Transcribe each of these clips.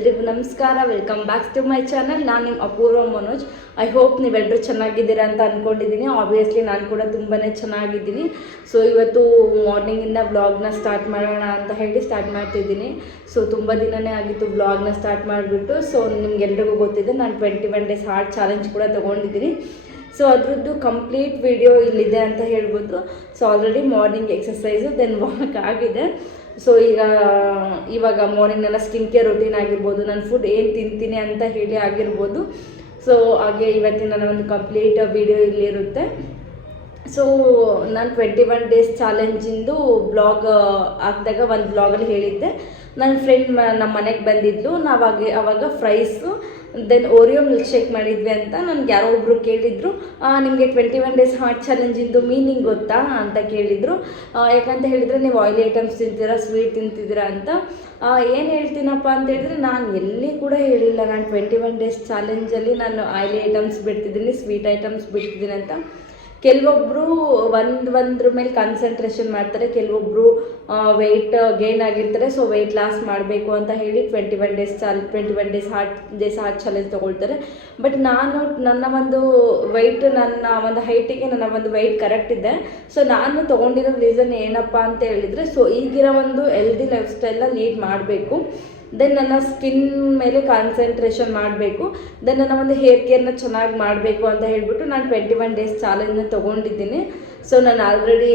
ಎಲ್ರಿಗೂ ನಮಸ್ಕಾರ. Welcome back to my channel. ನಾನು ನಿಮ್ಮ ಅಪೂರ್ವ ಮನೋಜ್. ಐ ಹೋಪ್ ನೀವೆಲ್ಲರೂ ಚೆನ್ನಾಗಿದ್ದೀರಾ ಅಂತ ಅಂದ್ಕೊಂಡಿದ್ದೀನಿ. ಆಬ್ವಿಯಸ್ಲಿ ನಾನು ಕೂಡ ತುಂಬಾ ಚೆನ್ನಾಗಿದ್ದೀನಿ. ಸೊ ಇವತ್ತು ಮಾರ್ನಿಂಗಿಂದ ವ್ಲಾಗ್ನ ಸ್ಟಾರ್ಟ್ ಮಾಡೋಣ ಅಂತ ಹೇಳಿ ಸ್ಟಾರ್ಟ್ ಮಾಡ್ತಿದ್ದೀನಿ. ಸೊ ತುಂಬ ದಿನವೇ ಆಗಿತ್ತು ವ್ಲಾಗ್ನ ಸ್ಟಾರ್ಟ್ ಮಾಡಿಬಿಟ್ಟು. ಸೊ ನಿಮ್ಗೆಲ್ರಿಗೂ ಗೊತ್ತಿದೆ, ನಾನು 21 ಡೇಸ್ ಹಾರ್ಟ್ ಚಾಲೆಂಜ್ ಕೂಡ ತೊಗೊಂಡಿದ್ದೀನಿ. ಸೊ ಅದರದ್ದು ಕಂಪ್ಲೀಟ್ ವಿಡಿಯೋ ಇಲ್ಲಿದೆ ಅಂತ ಹೇಳ್ಬೋದು. So already morning exercise then walk ಆಗಿದೆ. ಸೊ ಇವಾಗ ಮಾರ್ನಿಂಗ್ನೆಲ್ಲ ಸ್ಕಿನ್ ಕೇರ್ ರೊಟೀನ್ ಆಗಿರ್ಬೋದು, ನಾನು ಫುಡ್ ಏನು ತಿಂತೀನಿ ಅಂತ ಹೇಳಿ ಆಗಿರ್ಬೋದು. ಸೊ ಹಾಗೆ ಇವತ್ತಿನ ನನ್ನ ಒಂದು ಕಂಪ್ಲೀಟ್ ವಿಡಿಯೋ ಇಲ್ಲಿರುತ್ತೆ. ಸೊ ನಾನು 21 ಡೇಸ್ ಚಾಲೆಂಜಿಂದು ಬ್ಲಾಗ್ ಹಾಕಿದಾಗ ಒಂದು ಬ್ಲಾಗಲ್ಲಿ ಹೇಳಿದ್ದೆ, ನನ್ನ ಫ್ರೆಂಡ್ ನಮ್ಮ ಮನೆಗೆ ಬಂದಿದ್ಲು. ಅವಾಗ fries then Oreo milk shake ಮಾಡಿದ್ವಿ ಅಂತ ನನಗೆ ಯಾರೋ ಒಬ್ಬರು ಕೇಳಿದರು, ನಿಮಗೆ 21 ಡೇಸ್ ಹಾರ್ಟ್ ಚಾಲೆಂಜಿಂದು ಮೀನಿಂಗ್ ಗೊತ್ತಾ ಅಂತ ಕೇಳಿದರು. ಯಾಕಂತ ಹೇಳಿದರೆ ನೀವು ಆಯಿಲಿ ಐಟಮ್ಸ್ ತಿಂತೀರಾ, ಸ್ವೀಟ್ ತಿಂತಿದ್ದೀರಾ ಅಂತ. ಏನು ಹೇಳ್ತೀನಪ್ಪ ಅಂತ ಹೇಳಿದ್ರೆ, ನಾನು ಎಲ್ಲಿ ಕೂಡ ಹೇಳಿಲ್ಲ ನಾನು 21 ಡೇಸ್ ಚಾಲೆಂಜಲ್ಲಿ ನಾನು ಆಯಿಲಿ ಐಟಮ್ಸ್ ಬಿಡ್ತಿದ್ದೀನಿ, ಸ್ವೀಟ್ ಐಟಮ್ಸ್ ಬಿಡ್ತಿದ್ದೀನಿ ಅಂತ. ಕೆಲವೊಬ್ಬರು ಒಂದ್ರ ಮೇಲೆ ಕಾನ್ಸಂಟ್ರೇಷನ್ ಮಾಡ್ತಾರೆ, ಕೆಲವೊಬ್ಬರು ವೆಯ್ಟ್ ಗೇನ್ ಆಗಿರ್ತಾರೆ. ಸೊ ವೆಯ್ಟ್ ಲಾಸ್ ಮಾಡಬೇಕು ಅಂತ ಹೇಳಿ 21 ಡೇಸ್ ಹಾರ್ಟ್ ಚಾಲೆಂಜ್ ತೊಗೊಳ್ತಾರೆ. ಬಟ್ ನಾನು ನನ್ನ ಒಂದು ವೆಯ್ಟ್, ನನ್ನ ಒಂದು ಹೈಟಿಗೆ ನನ್ನ ಒಂದು ವೆಯ್ಟ್ ಕರೆಕ್ಟ್ ಇದೆ. ಸೊ ನಾನು ತೊಗೊಂಡಿರೋ ರೀಸನ್ ಏನಪ್ಪ ಅಂತ ಹೇಳಿದರೆ, ಸೊ ಈಗಿರೋ ಒಂದು ಹೆಲ್ದಿ ಲೈಫ್ ಸ್ಟೈಲ್ನ ಲೀಡ್ ಮಾಡಬೇಕು, ದೆನ್ ನನ್ನ ಸ್ಕಿನ್ ಮೇಲೆ ಕಾನ್ಸಂಟ್ರೇಷನ್ ಮಾಡಬೇಕು, ದೆನ್ ನನ್ನ ಒಂದು ಹೇರ್ ಕೇರ್ನ ಚೆನ್ನಾಗಿ ಮಾಡಬೇಕು ಅಂತ ಹೇಳ್ಬಿಟ್ಟು ನಾನು 21 ಡೇಸ್ ಚಾಲೆಂಜ್ನ ತೊಗೊಂಡಿದ್ದೀನಿ. ಸೊ ನಾನು ಆಲ್ರೆಡಿ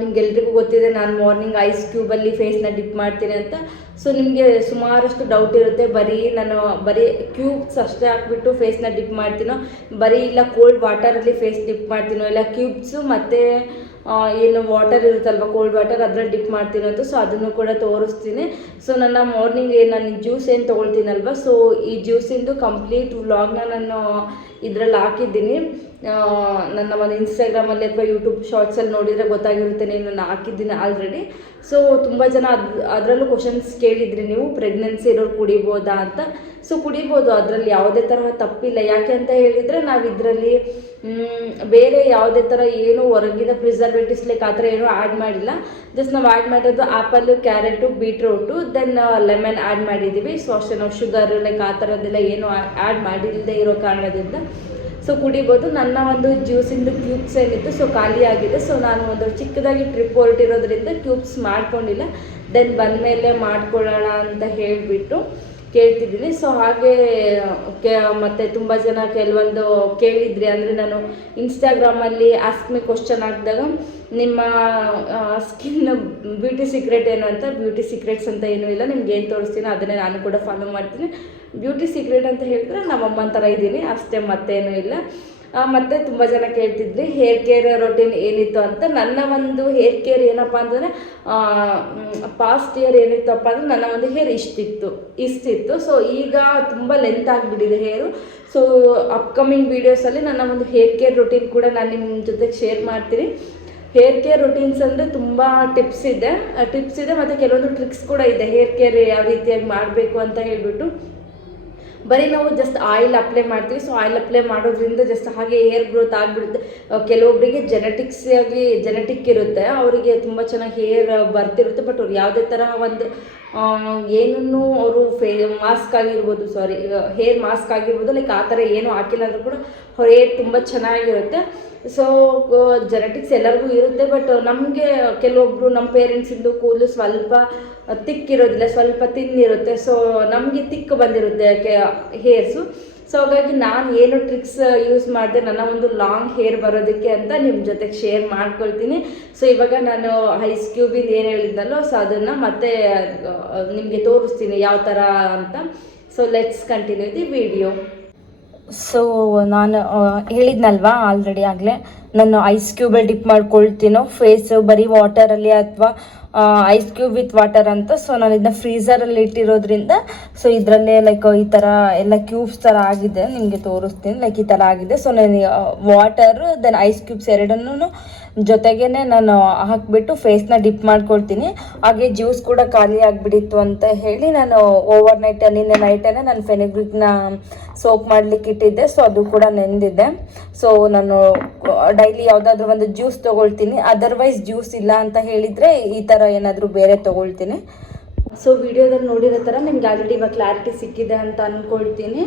ನಿಮ್ಗೆಲ್ರಿಗೂ ಗೊತ್ತಿದೆ, ನಾನು ಮಾರ್ನಿಂಗ್ ಐಸ್ ಕ್ಯೂಬಲ್ಲಿ ಫೇಸ್ನ ಡಿಪ್ ಮಾಡ್ತೀನಿ ಅಂತ. ಸೊ ನಿಮಗೆ ಸುಮಾರಷ್ಟು ಡೌಟ್ ಇರುತ್ತೆ, ಬರೀ ಕ್ಯೂಬ್ಸ್ ಅಷ್ಟೇ ಹಾಕ್ಬಿಟ್ಟು ಫೇಸ್ನ ಡಿಪ್ ಮಾಡ್ತೀನೋ, ಇಲ್ಲ ಕೋಲ್ಡ್ ವಾಟರಲ್ಲಿ ಫೇಸ್ ಡಿಪ್ ಮಾಡ್ತೀನೋ, ಇಲ್ಲ ಕ್ಯೂಬ್ಸು ಮತ್ತು ಏನು ವಾಟರ್ ಇರುತ್ತಲ್ವ, ಕೋಲ್ಡ್ ವಾಟರ್ ಅದರಲ್ಲಿ ಡಿಪ್ ಮಾಡ್ತೀನಿ ಅಂತ. ಸೊ ಅದನ್ನು ಕೂಡ ತೋರಿಸ್ತೀನಿ. ಸೊ ನನ್ನ ಮಾರ್ನಿಂಗ್ ನಾನು ಜ್ಯೂಸ್ ಏನು ತೊಗೊಳ್ತೀನಲ್ವ, ಸೊ ಈ ಜ್ಯೂಸಿಂದು ಕಂಪ್ಲೀಟ್ ವ್ಲಾಗ್ನ ನಾನು ಇದರಲ್ಲಿ ಹಾಕಿದ್ದೀನಿ. ನನ್ನ ಒಂದು ಇನ್ಸ್ಟಾಗ್ರಾಮಲ್ಲಿ ಅಥವಾ ಯೂಟ್ಯೂಬ್ ಶಾರ್ಟ್ಸಲ್ಲಿ ನೋಡಿದರೆ ಗೊತ್ತಾಗಿರುತ್ತೆ, ನಾನು ಹಾಕಿದ್ದೀನಿ ಆಲ್ರೆಡಿ. ಸೊ ತುಂಬ ಜನ ಅದರಲ್ಲೂ ಕ್ವಶನ್ಸ್ ಕೇಳಿದ್ರಿ ನೀವು, ಪ್ರೆಗ್ನೆನ್ಸಿ ಇರೋರು ಕುಡಿಬೋದಾ ಅಂತ. ಸೊ ಕುಡಿಬೋದು, ಅದರಲ್ಲಿ ಯಾವುದೇ ತರಹ ತಪ್ಪಿಲ್ಲ. ಯಾಕೆ ಅಂತ ಹೇಳಿದರೆ, ನಾವು ಇದರಲ್ಲಿ ಬೇರೆ ಯಾವುದೇ ಥರ ಏನು ಹೊರಗಿನ ಪ್ರಿಸರ್ವೇಟಿವ್ಸ್ ಲೈಕ್ ಆ ಥರ ಏನೂ ಆ್ಯಡ್ ಮಾಡಿಲ್ಲ. ಜಸ್ಟ್ ನಾವು ಆ್ಯಡ್ ಮಾಡಿರೋದು apple, carrot, beetroot, then lemon add ಮಾಡಿದ್ದೀವಿ. ಸೊ ಅಷ್ಟೇ, ನಾವು ಶುಗರು ಲೈಕ್ ಆ ಥರದ್ದೆಲ್ಲ ಏನು ಆ್ಯಡ್ ಮಾಡಿಲ್ಲದೆ ಇರೋ ಕಾರಣದಿಂದ ಸೊ ಕುಡಿಬೋದು. ನನ್ನ ಒಂದು ಜ್ಯೂಸಿಂದು ಕ್ಯೂಬ್ಸ್ ಏನಿತ್ತು ಸೊ ಖಾಲಿ ಆಗಿದೆ. ಸೊ ನಾನು ಒಂದು ಚಿಕ್ಕದಾಗಿ ಟ್ರಿಪ್ ಹೊರಟಿರೋದ್ರಿಂದ ಕ್ಯೂಬ್ಸ್ ಮಾಡ್ಕೊಂಡಿಲ್ಲ, ದೆನ್ ಬಂದಮೇಲೆ ಮಾಡ್ಕೊಳ್ಳೋಣ ಅಂತ ಹೇಳಿಬಿಟ್ಟು ಕೇಳ್ತಿದ್ದೀನಿ. ಸೊ ಹಾಗೆ ಮತ್ತು ತುಂಬ ಜನ ಕೆಲವೊಂದು ಕೇಳಿದ್ರಿ, ಅಂದರೆ ನಾನು ಇನ್ಸ್ಟಾಗ್ರಾಮಲ್ಲಿ ಆಸ್ಕ್ ಮಿ ಕ್ವಶನ್ ಹಾಕಿದಾಗ ನಿಮ್ಮ ಸ್ಕಿನ್ ಬ್ಯೂಟಿ ಸೀಕ್ರೆಟ್ ಏನು ಅಂತ, ಬ್ಯೂಟಿ ಸೀಕ್ರೆಟ್ಸ್ ಅಂತ ಏನೂ ಇಲ್ಲ, ನಿಮ್ಗೆ ಏನು ತೋರಿಸ್ತೀನಿ ಅದನ್ನೇ ನಾನು ಕೂಡ ಫಾಲೋ ಮಾಡ್ತೀನಿ. ಬ್ಯೂಟಿ ಸೀಕ್ರೆಟ್ ಅಂತ ಹೇಳಿದ್ರೆ ನಮ್ಮಮ್ಮನ ಥರ ಇದ್ದೀನಿ ಅಷ್ಟೇ, ಮತ್ತೇನೂ ಇಲ್ಲ. ಮತ್ತು ತುಂಬ ಜನ ಕೇಳ್ತಿದ್ರಿ ಹೇರ್ ಕೇರ್ ರೊಟೀನ್ ಏನಿತ್ತು ಅಂತ. ನನ್ನ ಒಂದು ಹೇರ್ ಕೇರ್ ಏನಪ್ಪ ಅಂತಂದರೆ, ಪಾಸ್ಟ್ ಇಯರ್ ಏನಿತ್ತಪ್ಪ ಅಂದರೆ ನನ್ನ ಒಂದು ಹೇರ್ ಇಷ್ಟಿತ್ತು. ಸೊ ಈಗ ತುಂಬ ಲೆಂತ್ ಆಗಿಬಿಟ್ಟಿದೆ ಹೇರು. ಸೊ ಅಪ್ಕಮಿಂಗ್ ವೀಡಿಯೋಸಲ್ಲಿ ನನ್ನ ಒಂದು ಹೇರ್ ಕೇರ್ ರೊಟೀನ್ ಕೂಡ ನಾನು ನಿಮ್ಮ ಜೊತೆಗೆ ಶೇರ್ ಮಾಡ್ತೀನಿ. ಹೇರ್ ಕೇರ್ ರೊಟೀನ್ಸ್ ಅಂದರೆ ತುಂಬ ಟಿಪ್ಸ್ ಇದೆ ಮತ್ತು ಕೆಲವೊಂದು ಟ್ರಿಕ್ಸ್ ಕೂಡ ಇದೆ, ಹೇರ್ ಕೇರ್ ಯಾವ ರೀತಿಯಾಗಿ ಮಾಡಬೇಕು ಅಂತ ಹೇಳ್ಬಿಟ್ಟು. ಬರೀ ನಾವು ಜಸ್ಟ್ ಆಯಿಲ್ ಅಪ್ಲೈ ಮಾಡ್ತೀವಿ. ಸೊ ಆಯಿಲ್ ಅಪ್ಲೈ ಮಾಡೋದ್ರಿಂದ ಜಸ್ಟ್ ಹಾಗೆ ಹೇರ್ ಗ್ರೋತ್ ಆಗಿಬಿಡುತ್ತೆ. ಕೆಲವೊಬ್ಬರಿಗೆ ಜೆನೆಟಿಕ್ ಇರುತ್ತೆ, ಅವರಿಗೆ ತುಂಬ ಚೆನ್ನಾಗಿ ಹೇರ್ ಬರ್ತಿರುತ್ತೆ. ಬಟ್ ಅವ್ರು ಯಾವುದೇ ಥರ ಒಂದು ಏನನ್ನು ಅವರು ಹೇರ್ ಮಾಸ್ಕ್ ಆಗಿರ್ಬೋದು ಲೈಕ್ ಆ ಥರ ಏನೂ ಹಾಕಿಲ್ಲ ಅಂದರೂ ಕೂಡ ಅವ್ರ ಹೇರ್ ತುಂಬ ಚೆನ್ನಾಗಿರುತ್ತೆ. ಸೊ ಜೆನೆಟಿಕ್ಸ್ ಎಲ್ಲರಿಗೂ ಇರುತ್ತೆ. ಬಟ್ ನಮಗೆ ಕೆಲವೊಬ್ಬರು ನಮ್ಮ ಪೇರೆಂಟ್ಸಿಂದು ಕೂದಲು ಸ್ವಲ್ಪ ತಿಕ್ಕಿರೋದಿಲ್ಲ, ಸ್ವಲ್ಪ ತಿನ್ನಿರುತ್ತೆ. ಸೊ ನಮಗೆ ತಿಕ್ಕು ಬಂದಿರುತ್ತೆ ಹೇರ್ಸು. ಸೊ ಹಾಗಾಗಿ ನಾನು ಏನು ಟ್ರಿಕ್ಸ್ ಯೂಸ್ ಮಾಡಿದೆ ನನ್ನ ಒಂದು ಲಾಂಗ್ ಹೇರ್ ಬರೋದಕ್ಕೆ ಅಂತ ನಿಮ್ಮ ಜೊತೆಗೆ ಶೇರ್ ಮಾಡ್ಕೊಳ್ತೀನಿ. ಸೊ ಇವಾಗ ನಾನು ಐಸ್ ಕ್ಯೂಬಿಂದ ಏನು ಹೇಳಿದ್ದಲ್ಲೋ ಸೊ ಅದನ್ನು ಮತ್ತೆ ನಿಮಗೆ ತೋರಿಸ್ತೀನಿ ಯಾವ ಥರ ಅಂತ. So let's continue the video. So ನಾನು ಹೇಳಿದ್ನಲ್ವಾ ಆಲ್ರೆಡಿ ಆಗಲೇ, ನಾನು ಐಸ್ ಕ್ಯೂಬಲ್ಲಿ ಡಿಪ್ ಮಾಡ್ಕೊಳ್ತೀನೋ ಫೇಸು ಬರೀ ವಾಟರಲ್ಲಿ ಅಥವಾ ಐಸ್ ಕ್ಯೂಬ್ ವಿತ್ ವಾಟರ್ ಅಂತ. ಸೊ ನಾನು ಇದನ್ನ ಫ್ರೀಝರಲ್ಲಿ ಇಟ್ಟಿರೋದ್ರಿಂದ ಸೊ ಇದರಲ್ಲೇ ಲೈಕ್ ಈ ಥರ ಎಲ್ಲ ಕ್ಯೂಬ್ಸ್ ಥರ ಆಗಿದೆ, ನಿಮಗೆ ತೋರಿಸ್ತೀನಿ. ಲೈಕ್ ಈ ಥರ ಆಗಿದೆ. ಸೊ ನಾನು ವಾಟರು ದೆನ್ ಐಸ್ ಕ್ಯೂಬ್ಸ್ ಎರಡನ್ನೂ ಜೊತೆಗೇ ನಾನು ಹಾಕಿಬಿಟ್ಟು ಫೇಸ್ನ ಡಿಪ್ ಮಾಡ್ಕೊಳ್ತೀನಿ. ಹಾಗೆ ಜ್ಯೂಸ್ ಕೂಡ ಖಾಲಿ ಆಗಿಬಿಟ್ಟಿತ್ತು ಅಂತ ಹೇಳಿ ನಾನು ನಿನ್ನೆ ನೈಟೇ ನಾನು ಫೆನಿಗ್ರಿಕ್ನ ಸೋಪ್ ಮಾಡಲಿಕ್ಕೆ ಇಟ್ಟಿದ್ದೆ. ಸೊ ಅದು ಕೂಡ ನೆಂದಿದೆ. ಸೊ ನಾನು ಡೈಲಿ ಯಾವುದಾದ್ರೂ ಒಂದು ಜ್ಯೂಸ್ ತೊಗೊಳ್ತೀನಿ. ಅದರ್ವೈಸ್ ಜ್ಯೂಸ್ ಇಲ್ಲ ಅಂತ ಹೇಳಿದರೆ ಈ ಥರ ಏನಾದರೂ ಬೇರೆ ತೊಗೊಳ್ತೀನಿ. ಸೊ ವಿಡಿಯೋದಲ್ಲಿ ನೋಡಿರೋ ಥರ ನಿಮ್ಗೆ ಆಲ್ರೆಡಿ ಇವಾಗ ಕ್ಲಾರಿಟಿ ಸಿಕ್ಕಿದೆ ಅಂತ ಅಂದ್ಕೊಳ್ತೀನಿ.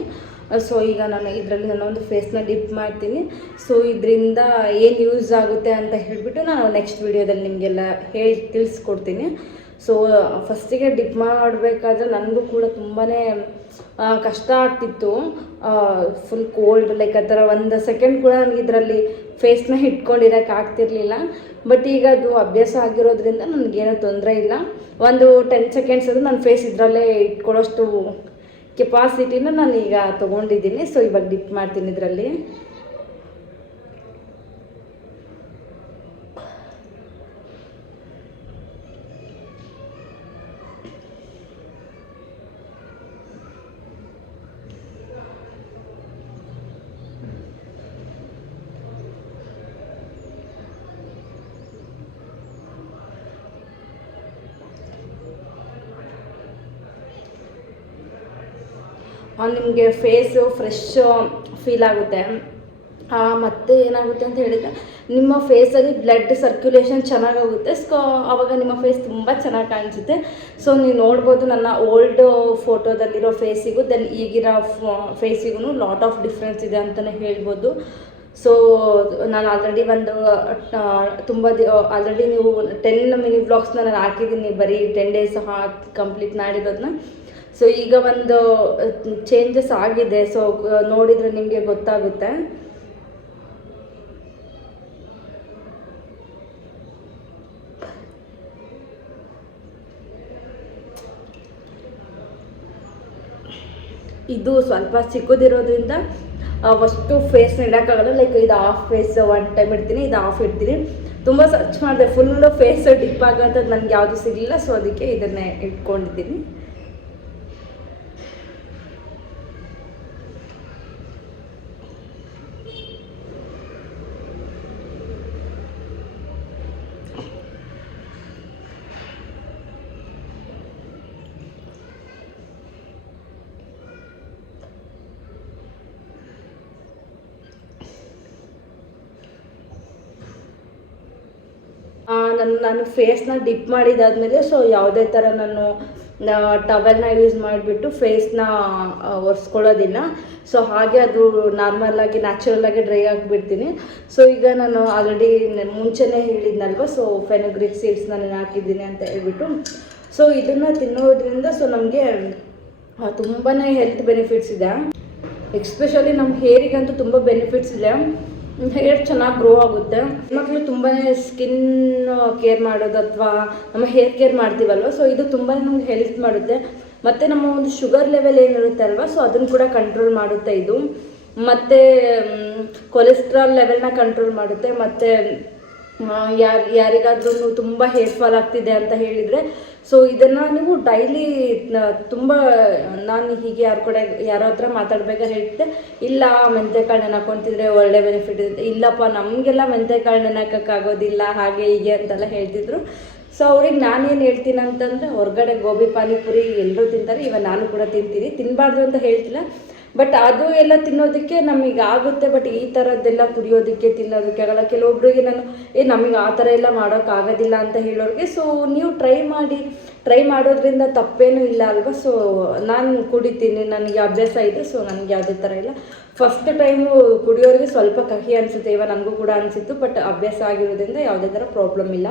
ಸೊ ಈಗ ನಾನು ಇದರಲ್ಲಿ ಒಂದು ಫೇಸ್ನ ಡಿಪ್ ಮಾಡ್ತೀನಿ. ಸೊ ಇದರಿಂದ ಏನು ಯೂಸ್ ಆಗುತ್ತೆ ಅಂತ ಹೇಳಿಬಿಟ್ಟು ನಾನು ನೆಕ್ಸ್ಟ್ ವೀಡಿಯೋದಲ್ಲಿ ನಿಮಗೆಲ್ಲ ತಿಳಿಸ್ಕೊಡ್ತೀನಿ. ಸೊ ಫಸ್ಟಿಗೆ ಡಿಪ್ ಮಾಡಬೇಕಾದ್ರೆ ನನಗೂ ಕೂಡ ತುಂಬಾ ಕಷ್ಟ ಆಗ್ತಿತ್ತು. ಫುಲ್ ಕೋಲ್ಡ್ ಲೈಕ್ ಆ ಥರ ಒಂದು ಸೆಕೆಂಡ್ ಕೂಡ ನನಗೆ ಇದರಲ್ಲಿ ಫೇಸ್ನ ಇಟ್ಕೊಂಡಿರೋಕೆ ಆಗ್ತಿರ್ಲಿಲ್ಲ. ಬಟ್ ಈಗ ಅದು ಅಭ್ಯಾಸ ಆಗಿರೋದ್ರಿಂದ ನನಗೇನೋ ತೊಂದರೆ ಇಲ್ಲ. ಒಂದು 10 ಸೆಕೆಂಡ್ಸ್ ಅದು ನನ್ನ ಫೇಸ್ ಇದರಲ್ಲೇ ಇಟ್ಕೊಳ್ಳೋಷ್ಟು ಕೆಪಾಸಿಟಿನ ನಾನು ಈಗ ತೊಗೊಂಡಿದ್ದೀನಿ. ಸೊ ಇವಾಗ ಡಿಪ್ ಮಾಡ್ತೀನಿ ಇದರಲ್ಲಿ. ನಿಮಗೆ ಫೇಸು ಫ್ರೆಶ್ ಫೀಲ್ ಆಗುತ್ತೆ. ಮತ್ತು ಏನಾಗುತ್ತೆ ಅಂತ ಹೇಳಿದರೆ ನಿಮ್ಮ ಫೇಸಲ್ಲಿ ಬ್ಲಡ್ ಸರ್ಕ್ಯುಲೇಷನ್ ಚೆನ್ನಾಗಾಗುತ್ತೆ. ಸೊ ಆವಾಗ ನಿಮ್ಮ ಫೇಸ್ ತುಂಬ ಚೆನ್ನಾಗಿ ಕಾಣಿಸುತ್ತೆ. ಸೊ ನೀವು ನೋಡ್ಬೋದು ನನ್ನ ಓಲ್ಡ್ ಫೋಟೋದಲ್ಲಿರೋ ಫೇಸಿಗೂ ದೆನ್ ಈಗಿರೋ ಫೇಸಿಗೂ ಲಾಟ್ ಆಫ್ ಡಿಫ್ರೆನ್ಸ್ ಇದೆ ಅಂತಲೇ ಹೇಳ್ಬೋದು. ಸೊ ನಾನು ಆಲ್ರೆಡಿ ಆಲ್ರೆಡಿ ನೀವು 10 ಮಿನಿ ಬ್ಲಾಗ್ಸ್ನ ನಾನು ಹಾಕಿದ್ದೀನಿ, ಬರೀ 10 ಡೇಸ್ ಕಂಪ್ಲೀಟ್ ಮಾಡಿರೋದನ್ನ. ಸೊ ಈಗ ಒಂದು ಚೇಂಜಸ್ ಆಗಿದೆ. ಸೊ ನೋಡಿದರೆ ನಿಮಗೆ ಗೊತ್ತಾಗುತ್ತೆ. ಇದು ಸ್ವಲ್ಪ ಚಿಕ್ಕದಿರೋದ್ರಿಂದ ಅಷ್ಟು ಫೇಸ್ನ ಇಡೋಕ್ಕಾಗಲ್ಲ. ಲೈಕ್ ಇದು ಹಾಫ್ ಫೇಸ್ ಒನ್ ಟೈಮ್ ಇಡ್ತೀನಿ, ಇದು ಹಾಫ್ ಇಡ್ತೀನಿ. ತುಂಬ ಸರ್ಚ್ ಮಾಡಿದೆ, ಫುಲ್ಲು ಫೇಸ್ ಡಿಪ್ ಆಗೋಂಥದ್ದು ನನಗೆ ಯಾವುದು ಸಿಗಲಿಲ್ಲ. ಸೊ ಅದಕ್ಕೆ ಇದನ್ನೇ ಇಟ್ಕೊಂಡಿದ್ದೀನಿ. ನಾನು ಫೇಸ್ನ ಡಿಪ್ ಮಾಡಿದಾದ್ಮೇಲೆ ಸೊ ಯಾವುದೇ ಥರ ನಾನು ಟವೆಲ್ನ ಯೂಸ್ ಮಾಡಿಬಿಟ್ಟು ಫೇಸ್ನ ಒರೆಸ್ಕೊಳ್ಳೋದಿಲ್ಲ. ಸೊ ಹಾಗೆ ಅದು ನಾರ್ಮಲಾಗಿ ನ್ಯಾಚುರಲಾಗಿ ಡ್ರೈ ಆಗಿಬಿಡ್ತೀನಿ. ಸೊ ಈಗ ನಾನು ಆಲ್ರೆಡಿ ಮುಂಚೆನೇ ಹೇಳಿದ್ನಲ್ವ, ಸೊ ಫೆನುಗ್ರಿಕ್ ಸೀಡ್ಸ್ ನಾನು ಹಾಕಿದ್ದೀನಿ ಅಂತ ಹೇಳ್ಬಿಟ್ಟು. ಸೊ ಇದನ್ನು ತಿನ್ನೋದ್ರಿಂದ ಸೊ ನಮಗೆ ತುಂಬಾ ಹೆಲ್ತ್ ಬೆನಿಫಿಟ್ಸ್ ಇದೆ. ಎಕ್ಸ್ಪೆಷಲಿ ನಮ್ಮ ಹೇರಿಗಂತೂ ತುಂಬ ಬೆನಿಫಿಟ್ಸ್ ಇದೆ. ಹೇರ್ ಚೆನ್ನಾಗಿ ಗ್ರೋ ಆಗುತ್ತೆ. ಮಕ್ಕಳು ತುಂಬಾ ಸ್ಕಿನ್ ಕೇರ್ ಮಾಡೋದು ಅಥವಾ ನಮ್ಮ ಹೇರ್ ಕೇರ್ ಮಾಡ್ತೀವಲ್ವ, ಸೊ ಇದು ತುಂಬಾ ನಮ್ಗೆ ಹೆಲ್ಪ್ ಮಾಡುತ್ತೆ. ಮತ್ತು ನಮ್ಮ ಒಂದು ಶುಗರ್ ಲೆವೆಲ್ ಏನಿರುತ್ತೆ ಅಲ್ವ, ಸೊ ಅದನ್ನು ಕೂಡ ಕಂಟ್ರೋಲ್ ಮಾಡುತ್ತೆ ಇದು. ಮತ್ತು ಕೊಲೆಸ್ಟ್ರಾಲ್ ಲೆವೆಲ್ನ ಕಂಟ್ರೋಲ್ ಮಾಡುತ್ತೆ. ಮತ್ತು ಯಾರಿಗಾದ್ರೂ ತುಂಬ ಹೇರ್ ಫಾಲ್ ಆಗ್ತಿದೆ ಅಂತ ಹೇಳಿದರೆ ಸೊ ಇದನ್ನು ನೀವು ಡೈಲಿ ತುಂಬ, ನಾನು ಹೀಗೆ ಯಾರ ಹತ್ರ ಮಾತಾಡ್ಬೇಕಾದ್ರೆ ಹೇಳ್ತಿದ್ದೆ, ಇಲ್ಲ ಮೆಂತೆಕಾಳು ನೆನಕೊಂತಿದ್ರೆ ಒಳ್ಳೆ ಬೆನಿಫಿಟ್ ಇರುತ್ತೆ, ಇಲ್ಲಪ್ಪ ನಮಗೆಲ್ಲ ಮೆಂತೆಕಾಳು ನೆನಕ್ಕಾಗೋದಿಲ್ಲ ಹಾಗೆ ಹೀಗೆ ಅಂತೆಲ್ಲ ಹೇಳ್ತಿದ್ರು. ಸೊ ಅವ್ರಿಗೆ ನಾನೇನು ಹೇಳ್ತೀನಿ ಅಂತಂದರೆ, ಹೊರಗಡೆ ಗೋಬಿ ಪಾನಿಪುರಿ ಎಲ್ಲರೂ ತಿಂತಾರೆ, ಇವಾಗ ನಾನು ಕೂಡ ತಿನ್ನಬಾರ್ದು ಅಂತ ಹೇಳ್ತಿಲ್ಲ. ಬಟ್ ಅದು ಎಲ್ಲ ತಿನ್ನೋದಕ್ಕೆ ನಮಗೆ ಆಗುತ್ತೆ. ಬಟ್ ಈ ಥರದ್ದೆಲ್ಲ ಕುಡಿಯೋದಕ್ಕೆ ತಿನ್ನೋದಕ್ಕೆ ಆಗಲ್ಲ. ಕೆಲವೊಬ್ರಿಗೆ ನಾನು ನಮಗೆ ಆ ಥರ ಎಲ್ಲ ಮಾಡೋಕ್ಕಾಗೋದಿಲ್ಲ ಅಂತ ಹೇಳೋರಿಗೆ, ಸೊ ನೀವು ಟ್ರೈ ಮಾಡೋದ್ರಿಂದ ತಪ್ಪೇನೂ ಇಲ್ಲ ಅಲ್ವಾ. ಸೊ ನಾನು ಕುಡಿತೀನಿ, ನನಗೆ ಅಭ್ಯಾಸ ಇದೆ. ಸೊ ನನಗೆ ಯಾವುದೇ ಥರ ಇಲ್ಲ. ಫಸ್ಟ್ ಟೈಮು ಕುಡಿಯೋರಿಗೆ ಸ್ವಲ್ಪ ಕಹಿ ಅನಿಸುತ್ತೆ, ಇವಾಗ ನನಗೂ ಕೂಡ ಅನಿಸಿತ್ತು. ಬಟ್ ಅಭ್ಯಾಸ ಆಗಿರೋದ್ರಿಂದ ಯಾವುದೇ ಥರ ಪ್ರಾಬ್ಲಮ್ ಇಲ್ಲ.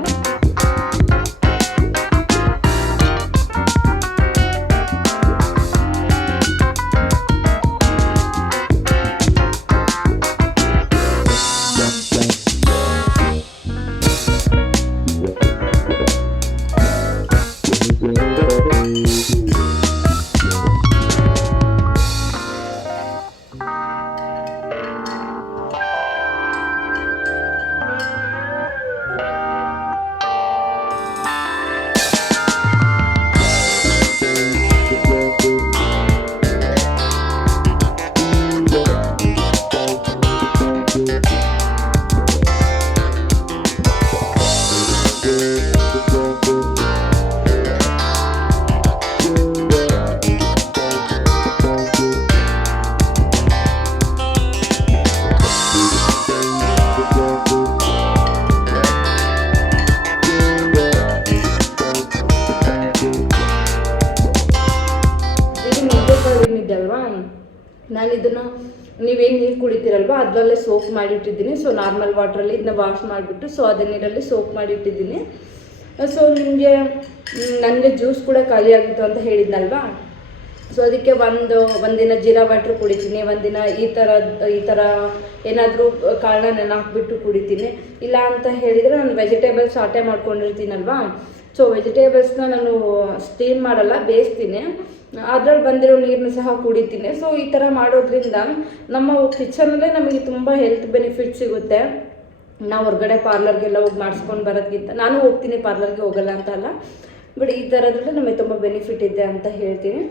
ಏನು ನೀರು ಕುಡಿತೀರಲ್ವ ಅದರಲ್ಲೇ ಸೋಪ್ ಮಾಡಿಟ್ಟಿದ್ದೀನಿ. ಸೊ ನಾರ್ಮಲ್ ವಾಟ್ರಲ್ಲಿ ಇದನ್ನ ವಾಶ್ ಮಾಡಿಬಿಟ್ಟು ಸೊ ಅದೇ ನೀರಲ್ಲಿ ಸೋಪ್ ಮಾಡಿಟ್ಟಿದ್ದೀನಿ. ಸೊ ನನಗೆ ಜ್ಯೂಸ್ ಕೂಡ ಖಾಲಿ ಆಗಿತ್ತು ಅಂತ ಹೇಳಿದ್ನಲ್ವಾ, ಸೊ ಅದಕ್ಕೆ ಒಂದಿನ ಜೀರಾ ವಾಟ್ರ್ ಕುಡಿತೀನಿ, ಒಂದಿನ ಈ ಥರ ಏನಾದರೂ ಕಾಳನ್ನ ಹಾಕ್ಬಿಟ್ಟು ಕುಡಿತೀನಿ. ಇಲ್ಲ ಅಂತ ಹೇಳಿದರೆ ನಾನು ವೆಜಿಟೇಬಲ್ಸ್ ಆಟೆ ಮಾಡ್ಕೊಂಡಿರ್ತೀನಲ್ವಾ, ಸೊ ವೆಜಿಟೇಬಲ್ಸ್ನ ನಾನು ಸ್ಟೀಮ್ ಮಾಡಲ್ಲ, ಬೇಯಿಸ್ತೀನಿ, ಅದ್ರಲ್ಲಿ ಬಂದಿರೋ ನೀರನ್ನ ಸಹ ಕುಡಿತೀನಿ. ಸೊ ಈ ಥರ ಮಾಡೋದ್ರಿಂದ ನಮ್ಮ ಕಿಚನಲ್ಲೇ ನಮಗೆ ತುಂಬ ಹೆಲ್ತ್ ಬೆನಿಫಿಟ್ ಸಿಗುತ್ತೆ. ನಾವು ಹೊರಗಡೆ ಪಾರ್ಲರ್ಗೆಲ್ಲ ಹೋಗಿ ಮಾಡಿಸ್ಕೊಂಡು ಬರೋದಕ್ಕಿಂತ, ನಾನು ಹೋಗ್ತೀನಿ ಪಾರ್ಲರ್ಗೆ, ಹೋಗಲ್ಲ ಅಂತ ಅಲ್ಲ, ಬಟ್ ಈ ಥರದ್ರಲ್ಲಿ ನಮಗೆ ತುಂಬ ಬೆನಿಫಿಟ್ ಇದೆ ಅಂತ ಹೇಳ್ತೀನಿ.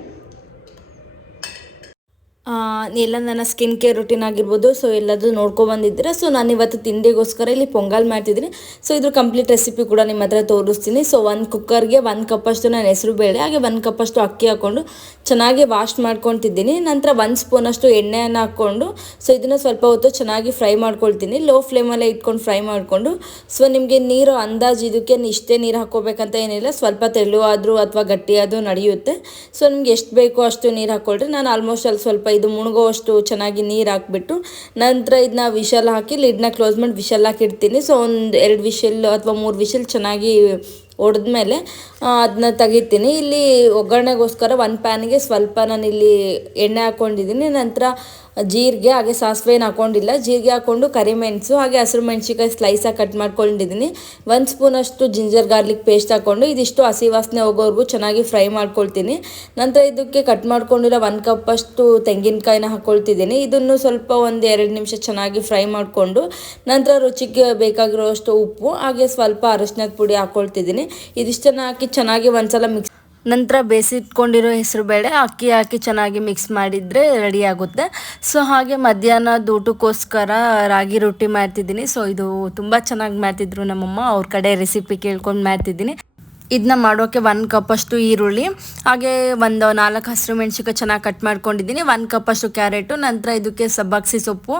ಎಲ್ಲ ನನ್ನ ಸ್ಕಿನ್ ಕೇರ್ ರುಟೀನ್ ಆಗಿರ್ಬೋದು, ಸೊ ಎಲ್ಲದೂ ನೋಡ್ಕೊಬಂದಿದ್ದೀರ. ಸೊ ನಾನು ಇವತ್ತು ತಿಂಡಿಗೋಸ್ಕರ ಇಲ್ಲಿ ಪೊಂಗಲ್ ಮಾಡ್ತಿದ್ದೀನಿ. ಸೊ ಇದ್ರ ಕಂಪ್ಲೀಟ್ ರೆಸಿಪಿ ಕೂಡ ನಿಮ್ಮ ಹತ್ರ ತೋರಿಸ್ತೀನಿ. ಸೊ ಒಂದು ಕುಕ್ಕರ್ಗೆ 1 ಕಪ್ಪಷ್ಟು ನಾನು ಹೆಸರು ಬೇಳೆ ಹಾಗೆ 1 ಕಪ್ಪಷ್ಟು ಅಕ್ಕಿ ಹಾಕ್ಕೊಂಡು ಚೆನ್ನಾಗಿ ವಾಶ್ ಮಾಡ್ಕೊತಿದ್ದೀನಿ. ನಂತರ 1 ಸ್ಪೂನಷ್ಟು ಎಣ್ಣೆಯನ್ನು ಹಾಕ್ಕೊಂಡು ಸೊ ಇದನ್ನು ಸ್ವಲ್ಪ ಹೊತ್ತು ಚೆನ್ನಾಗಿ ಫ್ರೈ ಮಾಡ್ಕೊಳ್ತೀನಿ. ಲೋ ಫ್ಲೇಮಲ್ಲೇ ಇಟ್ಕೊಂಡು ಫ್ರೈ ಮಾಡಿಕೊಂಡು, ಸೊ ನಿಮಗೆ ನೀರು ಅಂದಾಜು ಇದಕ್ಕೆ ಇಷ್ಟೇ ನೀರು ಹಾಕ್ಕೋಬೇಕಂತ ಏನಿಲ್ಲ, ಸ್ವಲ್ಪ ತೆಳುವಾದರೂ ಅಥವಾ ಗಟ್ಟಿಯಾದರೂ ನಡೆಯುತ್ತೆ. ಸೊ ನಿಮ್ಗೆ ಎಷ್ಟು ಬೇಕೋ ಅಷ್ಟು ನೀರು ಹಾಕ್ಕೊಳ್ರಿ. ನಾನು ಆಲ್ಮೋಸ್ಟ್ ಅಲ್ಲಿ ಸ್ವಲ್ಪ ಇದು ಮುಳುಗೋವಷ್ಟು ಚೆನ್ನಾಗಿ ನೀರು ಹಾಕ್ಬಿಟ್ಟು ನಂತರ ಇದನ್ನ ವಿಶಲ್ ಹಾಕಿ ಲಿಡ್ನ ಕ್ಲೋಸ್ ಮಾಡಿ ವಿಶಲ್ ಹಾಕಿಡ್ತೀನಿ. ಸೊ ಒಂದು 2 ವಿಶಲ್ ಅಥವಾ 3 ವಿಶಲ್ ಚೆನ್ನಾಗಿ ಹೊಡೆದ್ಮೇಲೆ ಅದನ್ನ ತೆಗಿತೀನಿ. ಇಲ್ಲಿ ಒಗ್ಗರಣೆಗೋಸ್ಕರ 1 ಪ್ಯಾನಿಗೆ ಸ್ವಲ್ಪ ನಾನಿಲ್ಲಿ ಎಣ್ಣೆ ಹಾಕ್ಕೊಂಡಿದ್ದೀನಿ. ನಂತರ ಜೀರಿಗೆ ಹಾಗೆ ಸಾಸಿವೆನ ಹಾಕ್ಕೊಂಡಿಲ್ಲ, ಜೀರಿಗೆ ಹಾಕ್ಕೊಂಡು ಕರಿಮೆಣಸು ಹಾಗೆ ಹಸಿರು ಮೆಣಸಿನ್ಕಾಯಿ ಸ್ಲೈಸಾಗಿ ಕಟ್ ಮಾಡ್ಕೊಂಡಿದ್ದೀನಿ. 1 ಸ್ಪೂನಷ್ಟು ಜಿಂಜರ್ ಗಾರ್ಲಿಕ್ ಪೇಸ್ಟ್ ಹಾಕ್ಕೊಂಡು ಇದಿಷ್ಟು ಹಸಿ ವಾಸನೆ ಹೋಗೋವರೆಗೂ ಚೆನ್ನಾಗಿ ಫ್ರೈ ಮಾಡ್ಕೊಳ್ತೀನಿ. ನಂತರ ಇದಕ್ಕೆ ಕಟ್ ಮಾಡ್ಕೊಂಡಿರೋ 1 ಕಪ್ಪಷ್ಟು ತೆಂಗಿನಕಾಯಿನ ಹಾಕ್ಕೊಳ್ತಿದ್ದೀನಿ. ಇದನ್ನು ಸ್ವಲ್ಪ ಒಂದು 2 ನಿಮಿಷ ಚೆನ್ನಾಗಿ ಫ್ರೈ ಮಾಡಿಕೊಂಡು ನಂತರ ರುಚಿಗೆ ಬೇಕಾಗಿರೋಷ್ಟು ಉಪ್ಪು ಹಾಗೆ ಸ್ವಲ್ಪ ಅರಶಿನದ ಪುಡಿ ಹಾಕ್ಕೊಳ್ತಿದ್ದೀನಿ. ಇದಿಷ್ಟನ್ನು ಹಾಕಿ ಚೆನ್ನಾಗಿ ಒಂದ್ಸಲ ಮಿಕ್ಸ್, ನಂತರ ಬೇಯಿಸಿಟ್ಕೊಂಡಿರೋ ಹೆಸರುಬೇಳೆ ಅಕ್ಕಿ ಹಾಕಿ ಚೆನ್ನಾಗಿ ಮಿಕ್ಸ್ ಮಾಡಿದರೆ ರೆಡಿ ಆಗುತ್ತೆ. ಸೊ ಹಾಗೆ ಮಧ್ಯಾಹ್ನದ ಊಟಕ್ಕೋಸ್ಕರ ರಾಗಿ ರೊಟ್ಟಿ ಮಾಡ್ತಿದ್ದೀನಿ. ಸೊ ಇದು ತುಂಬ ಚೆನ್ನಾಗಿ ಮಾಡ್ತಿದ್ರು ನಮ್ಮಮ್ಮ, ಅವ್ರ ಕಡೆ ರೆಸಿಪಿ ಕೇಳ್ಕೊಂಡು ಮಾಡ್ತಿದ್ದೀನಿ. ಇದನ್ನ ಮಾಡೋಕ್ಕೆ 1 ಕಪ್ಪಷ್ಟು ಈರುಳ್ಳಿ ಹಾಗೆ ಒಂದು 4 ಹಸಿರು ಮೆಣಸಿನ್ಕಾಯಿ ಚೆನ್ನಾಗಿ ಕಟ್ ಮಾಡ್ಕೊಂಡಿದ್ದೀನಿ, 1 ಕಪ್ಪಷ್ಟು ಕ್ಯಾರೆಟು, ನಂತರ ಇದಕ್ಕೆ ಸಬ್ಬಕ್ಸಿ ಸೊಪ್ಪು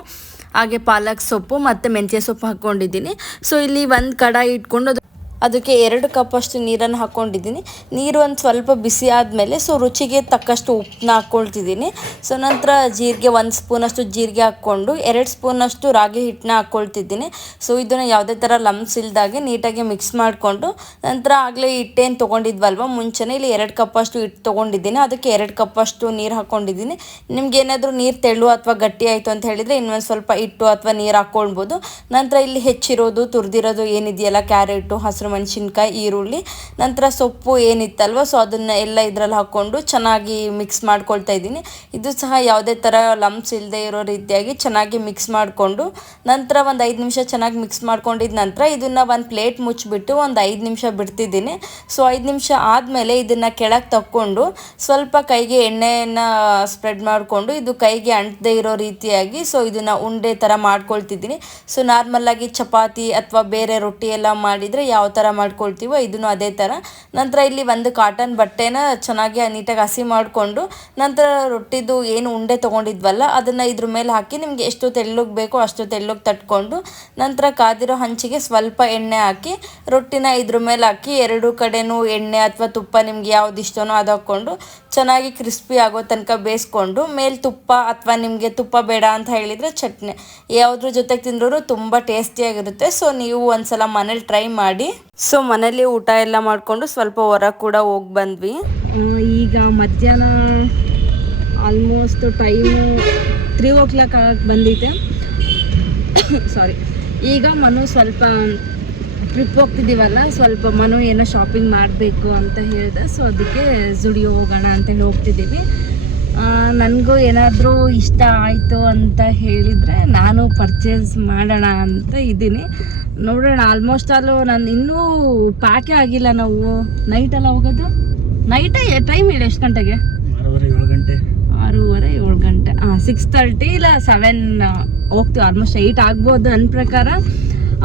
ಹಾಗೆ ಪಾಲಕ್ ಸೊಪ್ಪು ಮತ್ತು ಮೆಂತ್ಯ ಸೊಪ್ಪು ಹಾಕ್ಕೊಂಡಿದ್ದೀನಿ. ಸೊ ಇಲ್ಲಿ ಒಂದು ಕಡಾಯಿ ಇಟ್ಕೊಂಡು ಅದಕ್ಕೆ 2 ಕಪ್ಪಷ್ಟು ನೀರನ್ನು ಹಾಕ್ಕೊಂಡಿದ್ದೀನಿ. ನೀರು ಒಂದು ಸ್ವಲ್ಪ ಬಿಸಿ ಆದಮೇಲೆ ಸೊ ರುಚಿಗೆ ತಕ್ಕಷ್ಟು ಉಪ್ಪನ್ನ ಹಾಕ್ಕೊಳ್ತಿದ್ದೀನಿ. ಸೊ ನಂತರ ಜೀರಿಗೆ 1 ಸ್ಪೂನಷ್ಟು ಜೀರಿಗೆ ಹಾಕ್ಕೊಂಡು 2 ಸ್ಪೂನಷ್ಟು ರಾಗಿ ಹಿಟ್ಟನ್ನ ಹಾಕ್ಕೊಳ್ತಿದ್ದೀನಿ. ಸೊ ಇದನ್ನು ಯಾವುದೇ ಥರ ಲಮ್ಸ್ ಇಲ್ದಾಗೆ ನೀಟಾಗಿ ಮಿಕ್ಸ್ ಮಾಡಿಕೊಂಡು ನಂತರ ಆಗಲೇ ಹಿಟ್ಟೇನು ತೊಗೊಂಡಿದ್ವಲ್ವ ಮುಂಚೆನೇ ಇಲ್ಲಿ 2 ಕಪ್ಪಷ್ಟು ಹಿಟ್ಟು ತೊಗೊಂಡಿದ್ದೀನಿ, ಅದಕ್ಕೆ 2 ಕಪ್ಪಷ್ಟು ನೀರು ಹಾಕ್ಕೊಂಡಿದ್ದೀನಿ. ನಿಮ್ಗೆ ಏನಾದರೂ ನೀರು ತೆಳು ಅಥವಾ ಗಟ್ಟಿ ಆಯಿತು ಅಂತ ಹೇಳಿದರೆ ಇನ್ನೊಂದು ಸ್ವಲ್ಪ ಹಿಟ್ಟು ಅಥವಾ ನೀರು ಹಾಕ್ಕೊಳ್ಬೋದು. ನಂತರ ಇಲ್ಲಿ ಹೆಚ್ಚಿರೋದು ತುರಿದಿರೋದು ಏನಿದೆಯಲ್ಲ ಕ್ಯಾರೆಟು, ಹಸಿರು ಮೆಣಸಿನ್ಕಾಯಿ, ಈರುಳ್ಳಿ, ನಂತರ ಸೊಪ್ಪು ಏನಿತ್ತಲ್ವ ಸೊ ಅದನ್ನು ಎಲ್ಲ ಇದರಲ್ಲಿ ಹಾಕ್ಕೊಂಡು ಚೆನ್ನಾಗಿ ಮಿಕ್ಸ್ ಮಾಡ್ಕೊಳ್ತಾ ಇದ್ದೀನಿ. ಇದು ಸಹ ಯಾವುದೇ ಥರ ಲಮ್ಸ್ ಇಲ್ಲದೆ ಇರೋ ರೀತಿಯಾಗಿ ಚೆನ್ನಾಗಿ ಮಿಕ್ಸ್ ಮಾಡಿಕೊಂಡು ನಂತರ ಒಂದು 5 ನಿಮಿಷ ಚೆನ್ನಾಗಿ ಮಿಕ್ಸ್ ಮಾಡ್ಕೊಂಡಿದ್ದ ನಂತರ ಇದನ್ನು ಒಂದು ಪ್ಲೇಟ್ ಮುಚ್ಚಿಬಿಟ್ಟು ಒಂದು 5 ನಿಮಿಷ ಬಿಡ್ತಿದ್ದೀನಿ. ಸೊ 5 ನಿಮಿಷ ಆದಮೇಲೆ ಇದನ್ನು ಕೆಳಗೆ ತಕ್ಕೊಂಡು ಸ್ವಲ್ಪ ಕೈಗೆ ಎಣ್ಣೆಯನ್ನು ಸ್ಪ್ರೆಡ್ ಮಾಡಿಕೊಂಡು ಇದು ಕೈಗೆ ಅಂಟದೇ ಇರೋ ರೀತಿಯಾಗಿ ಸೊ ಇದನ್ನು ಉಂಡೆ ಥರ ಮಾಡ್ಕೊಳ್ತಿದ್ದೀನಿ. ಸೊ ನಾರ್ಮಲಾಗಿ ಚಪಾತಿ ಅಥವಾ ಬೇರೆ ರೊಟ್ಟಿ ಎಲ್ಲ ಮಾಡಿದರೆ ಯಾವ ಥರ ಮಾಡ್ಕೊಳ್ತೀವೋ ಇದನ್ನು ಅದೇ ಥರ. ನಂತರ ಇಲ್ಲಿ ಒಂದು ಕಾಟನ್ ಬಟ್ಟೆನ ಚೆನ್ನಾಗಿ ನೀಟಾಗಿ ಹಸಿ ಮಾಡಿಕೊಂಡು ನಂತರ ರೊಟ್ಟಿದು ಏನು ಉಂಡೆ ತೊಗೊಂಡಿದ್ವಲ್ಲ ಅದನ್ನು ಇದ್ರ ಮೇಲೆ ಹಾಕಿ ನಿಮಗೆ ಎಷ್ಟು ತೆಳ್ಳಗೆ ಬೇಕೋ ಅಷ್ಟು ತೆಳ್ಳಗೆ ತಟ್ಕೊಂಡು ನಂತರ ಕಾದಿರೋ ಹಂಚಿಗೆ ಸ್ವಲ್ಪ ಎಣ್ಣೆ ಹಾಕಿ ರೊಟ್ಟಿನ ಇದ್ರ ಮೇಲೆ ಹಾಕಿ 2 ಕಡೆನೂ ಎಣ್ಣೆ ಅಥವಾ ತುಪ್ಪ ನಿಮ್ಗೆ ಯಾವ್ದು ಇಷ್ಟನೋ ಅದು ಹಾಕ್ಕೊಂಡು ಚೆನ್ನಾಗಿ ಕ್ರಿಸ್ಪಿ ಆಗೋ ತನಕ ಬೇಯಿಸ್ಕೊಂಡು ಮೇಲೆ ತುಪ್ಪ ಅಥವಾ ನಿಮಗೆ ತುಪ್ಪ ಬೇಡ ಅಂತ ಹೇಳಿದರೆ ಚಟ್ನಿ ಯಾವುದ್ರ ಜೊತೆಗೆ ತಿಂದ್ರೂ ತುಂಬ ಟೇಸ್ಟಿಯಾಗಿರುತ್ತೆ. ಸೊ ನೀವು ಒಂದ್ಸಲ ಮನೇಲಿ ಟ್ರೈ ಮಾಡಿ. ಸೊ ಮನೇಲಿ ಊಟ ಎಲ್ಲ ಮಾಡಿಕೊಂಡು ಸ್ವಲ್ಪ ಹೊರಗೆ ಕೂಡ ಹೋಗಿ ಬಂದ್ವಿ. ಈಗ ಮಧ್ಯಾಹ್ನ ಆಲ್ಮೋಸ್ಟ್ ಟೈಮು 3 o'clock ಬಂದಿದೆ. ಸಾರಿ, ಈಗ ಮನು ಸ್ವಲ್ಪ ಟ್ರಿಪ್ ಹೋಗ್ತಿದ್ದೀವಲ್ಲ, ಸ್ವಲ್ಪ ಮನು ಏನೋ ಶಾಪಿಂಗ್ ಮಾಡಬೇಕು ಅಂತ ಹೇಳಿದೆ. ಸೊ ಅದಕ್ಕೆ ಜುಡಿಯೋ ಹೋಗೋಣ ಅಂತೇಳಿ ಹೋಗ್ತಿದ್ದೀವಿ. ನನಗೂ ಏನಾದರೂ ಇಷ್ಟ ಆಯಿತು ಅಂತ ಹೇಳಿದರೆ ನಾನು ಪರ್ಚೇಸ್ ಮಾಡೋಣ ಅಂತ ಇದ್ದೀನಿ. ನೋಡೋಣ. ಆಲ್ಮೋಸ್ಟ್ ಅಲ್ಲೂ ನಾನು ಇನ್ನೂ ಪ್ಯಾಕೇ ಆಗಿಲ್ಲ. ನಾವು ನೈಟೆಲ್ಲ ಹೋಗೋದು. ನೈಟ ಟೈಮ್ ಹೇಳಿ ಎಷ್ಟು ಗಂಟೆಗೆ? 6:30 7 ಗಂಟೆ 6:30 ಇಲ್ಲ 7 ಹೋಗ್ತೀವಿ. ಆಲ್ಮೋಸ್ಟ್ 8 ಆಗ್ಬೋದು ನನ್ನ ಪ್ರಕಾರ.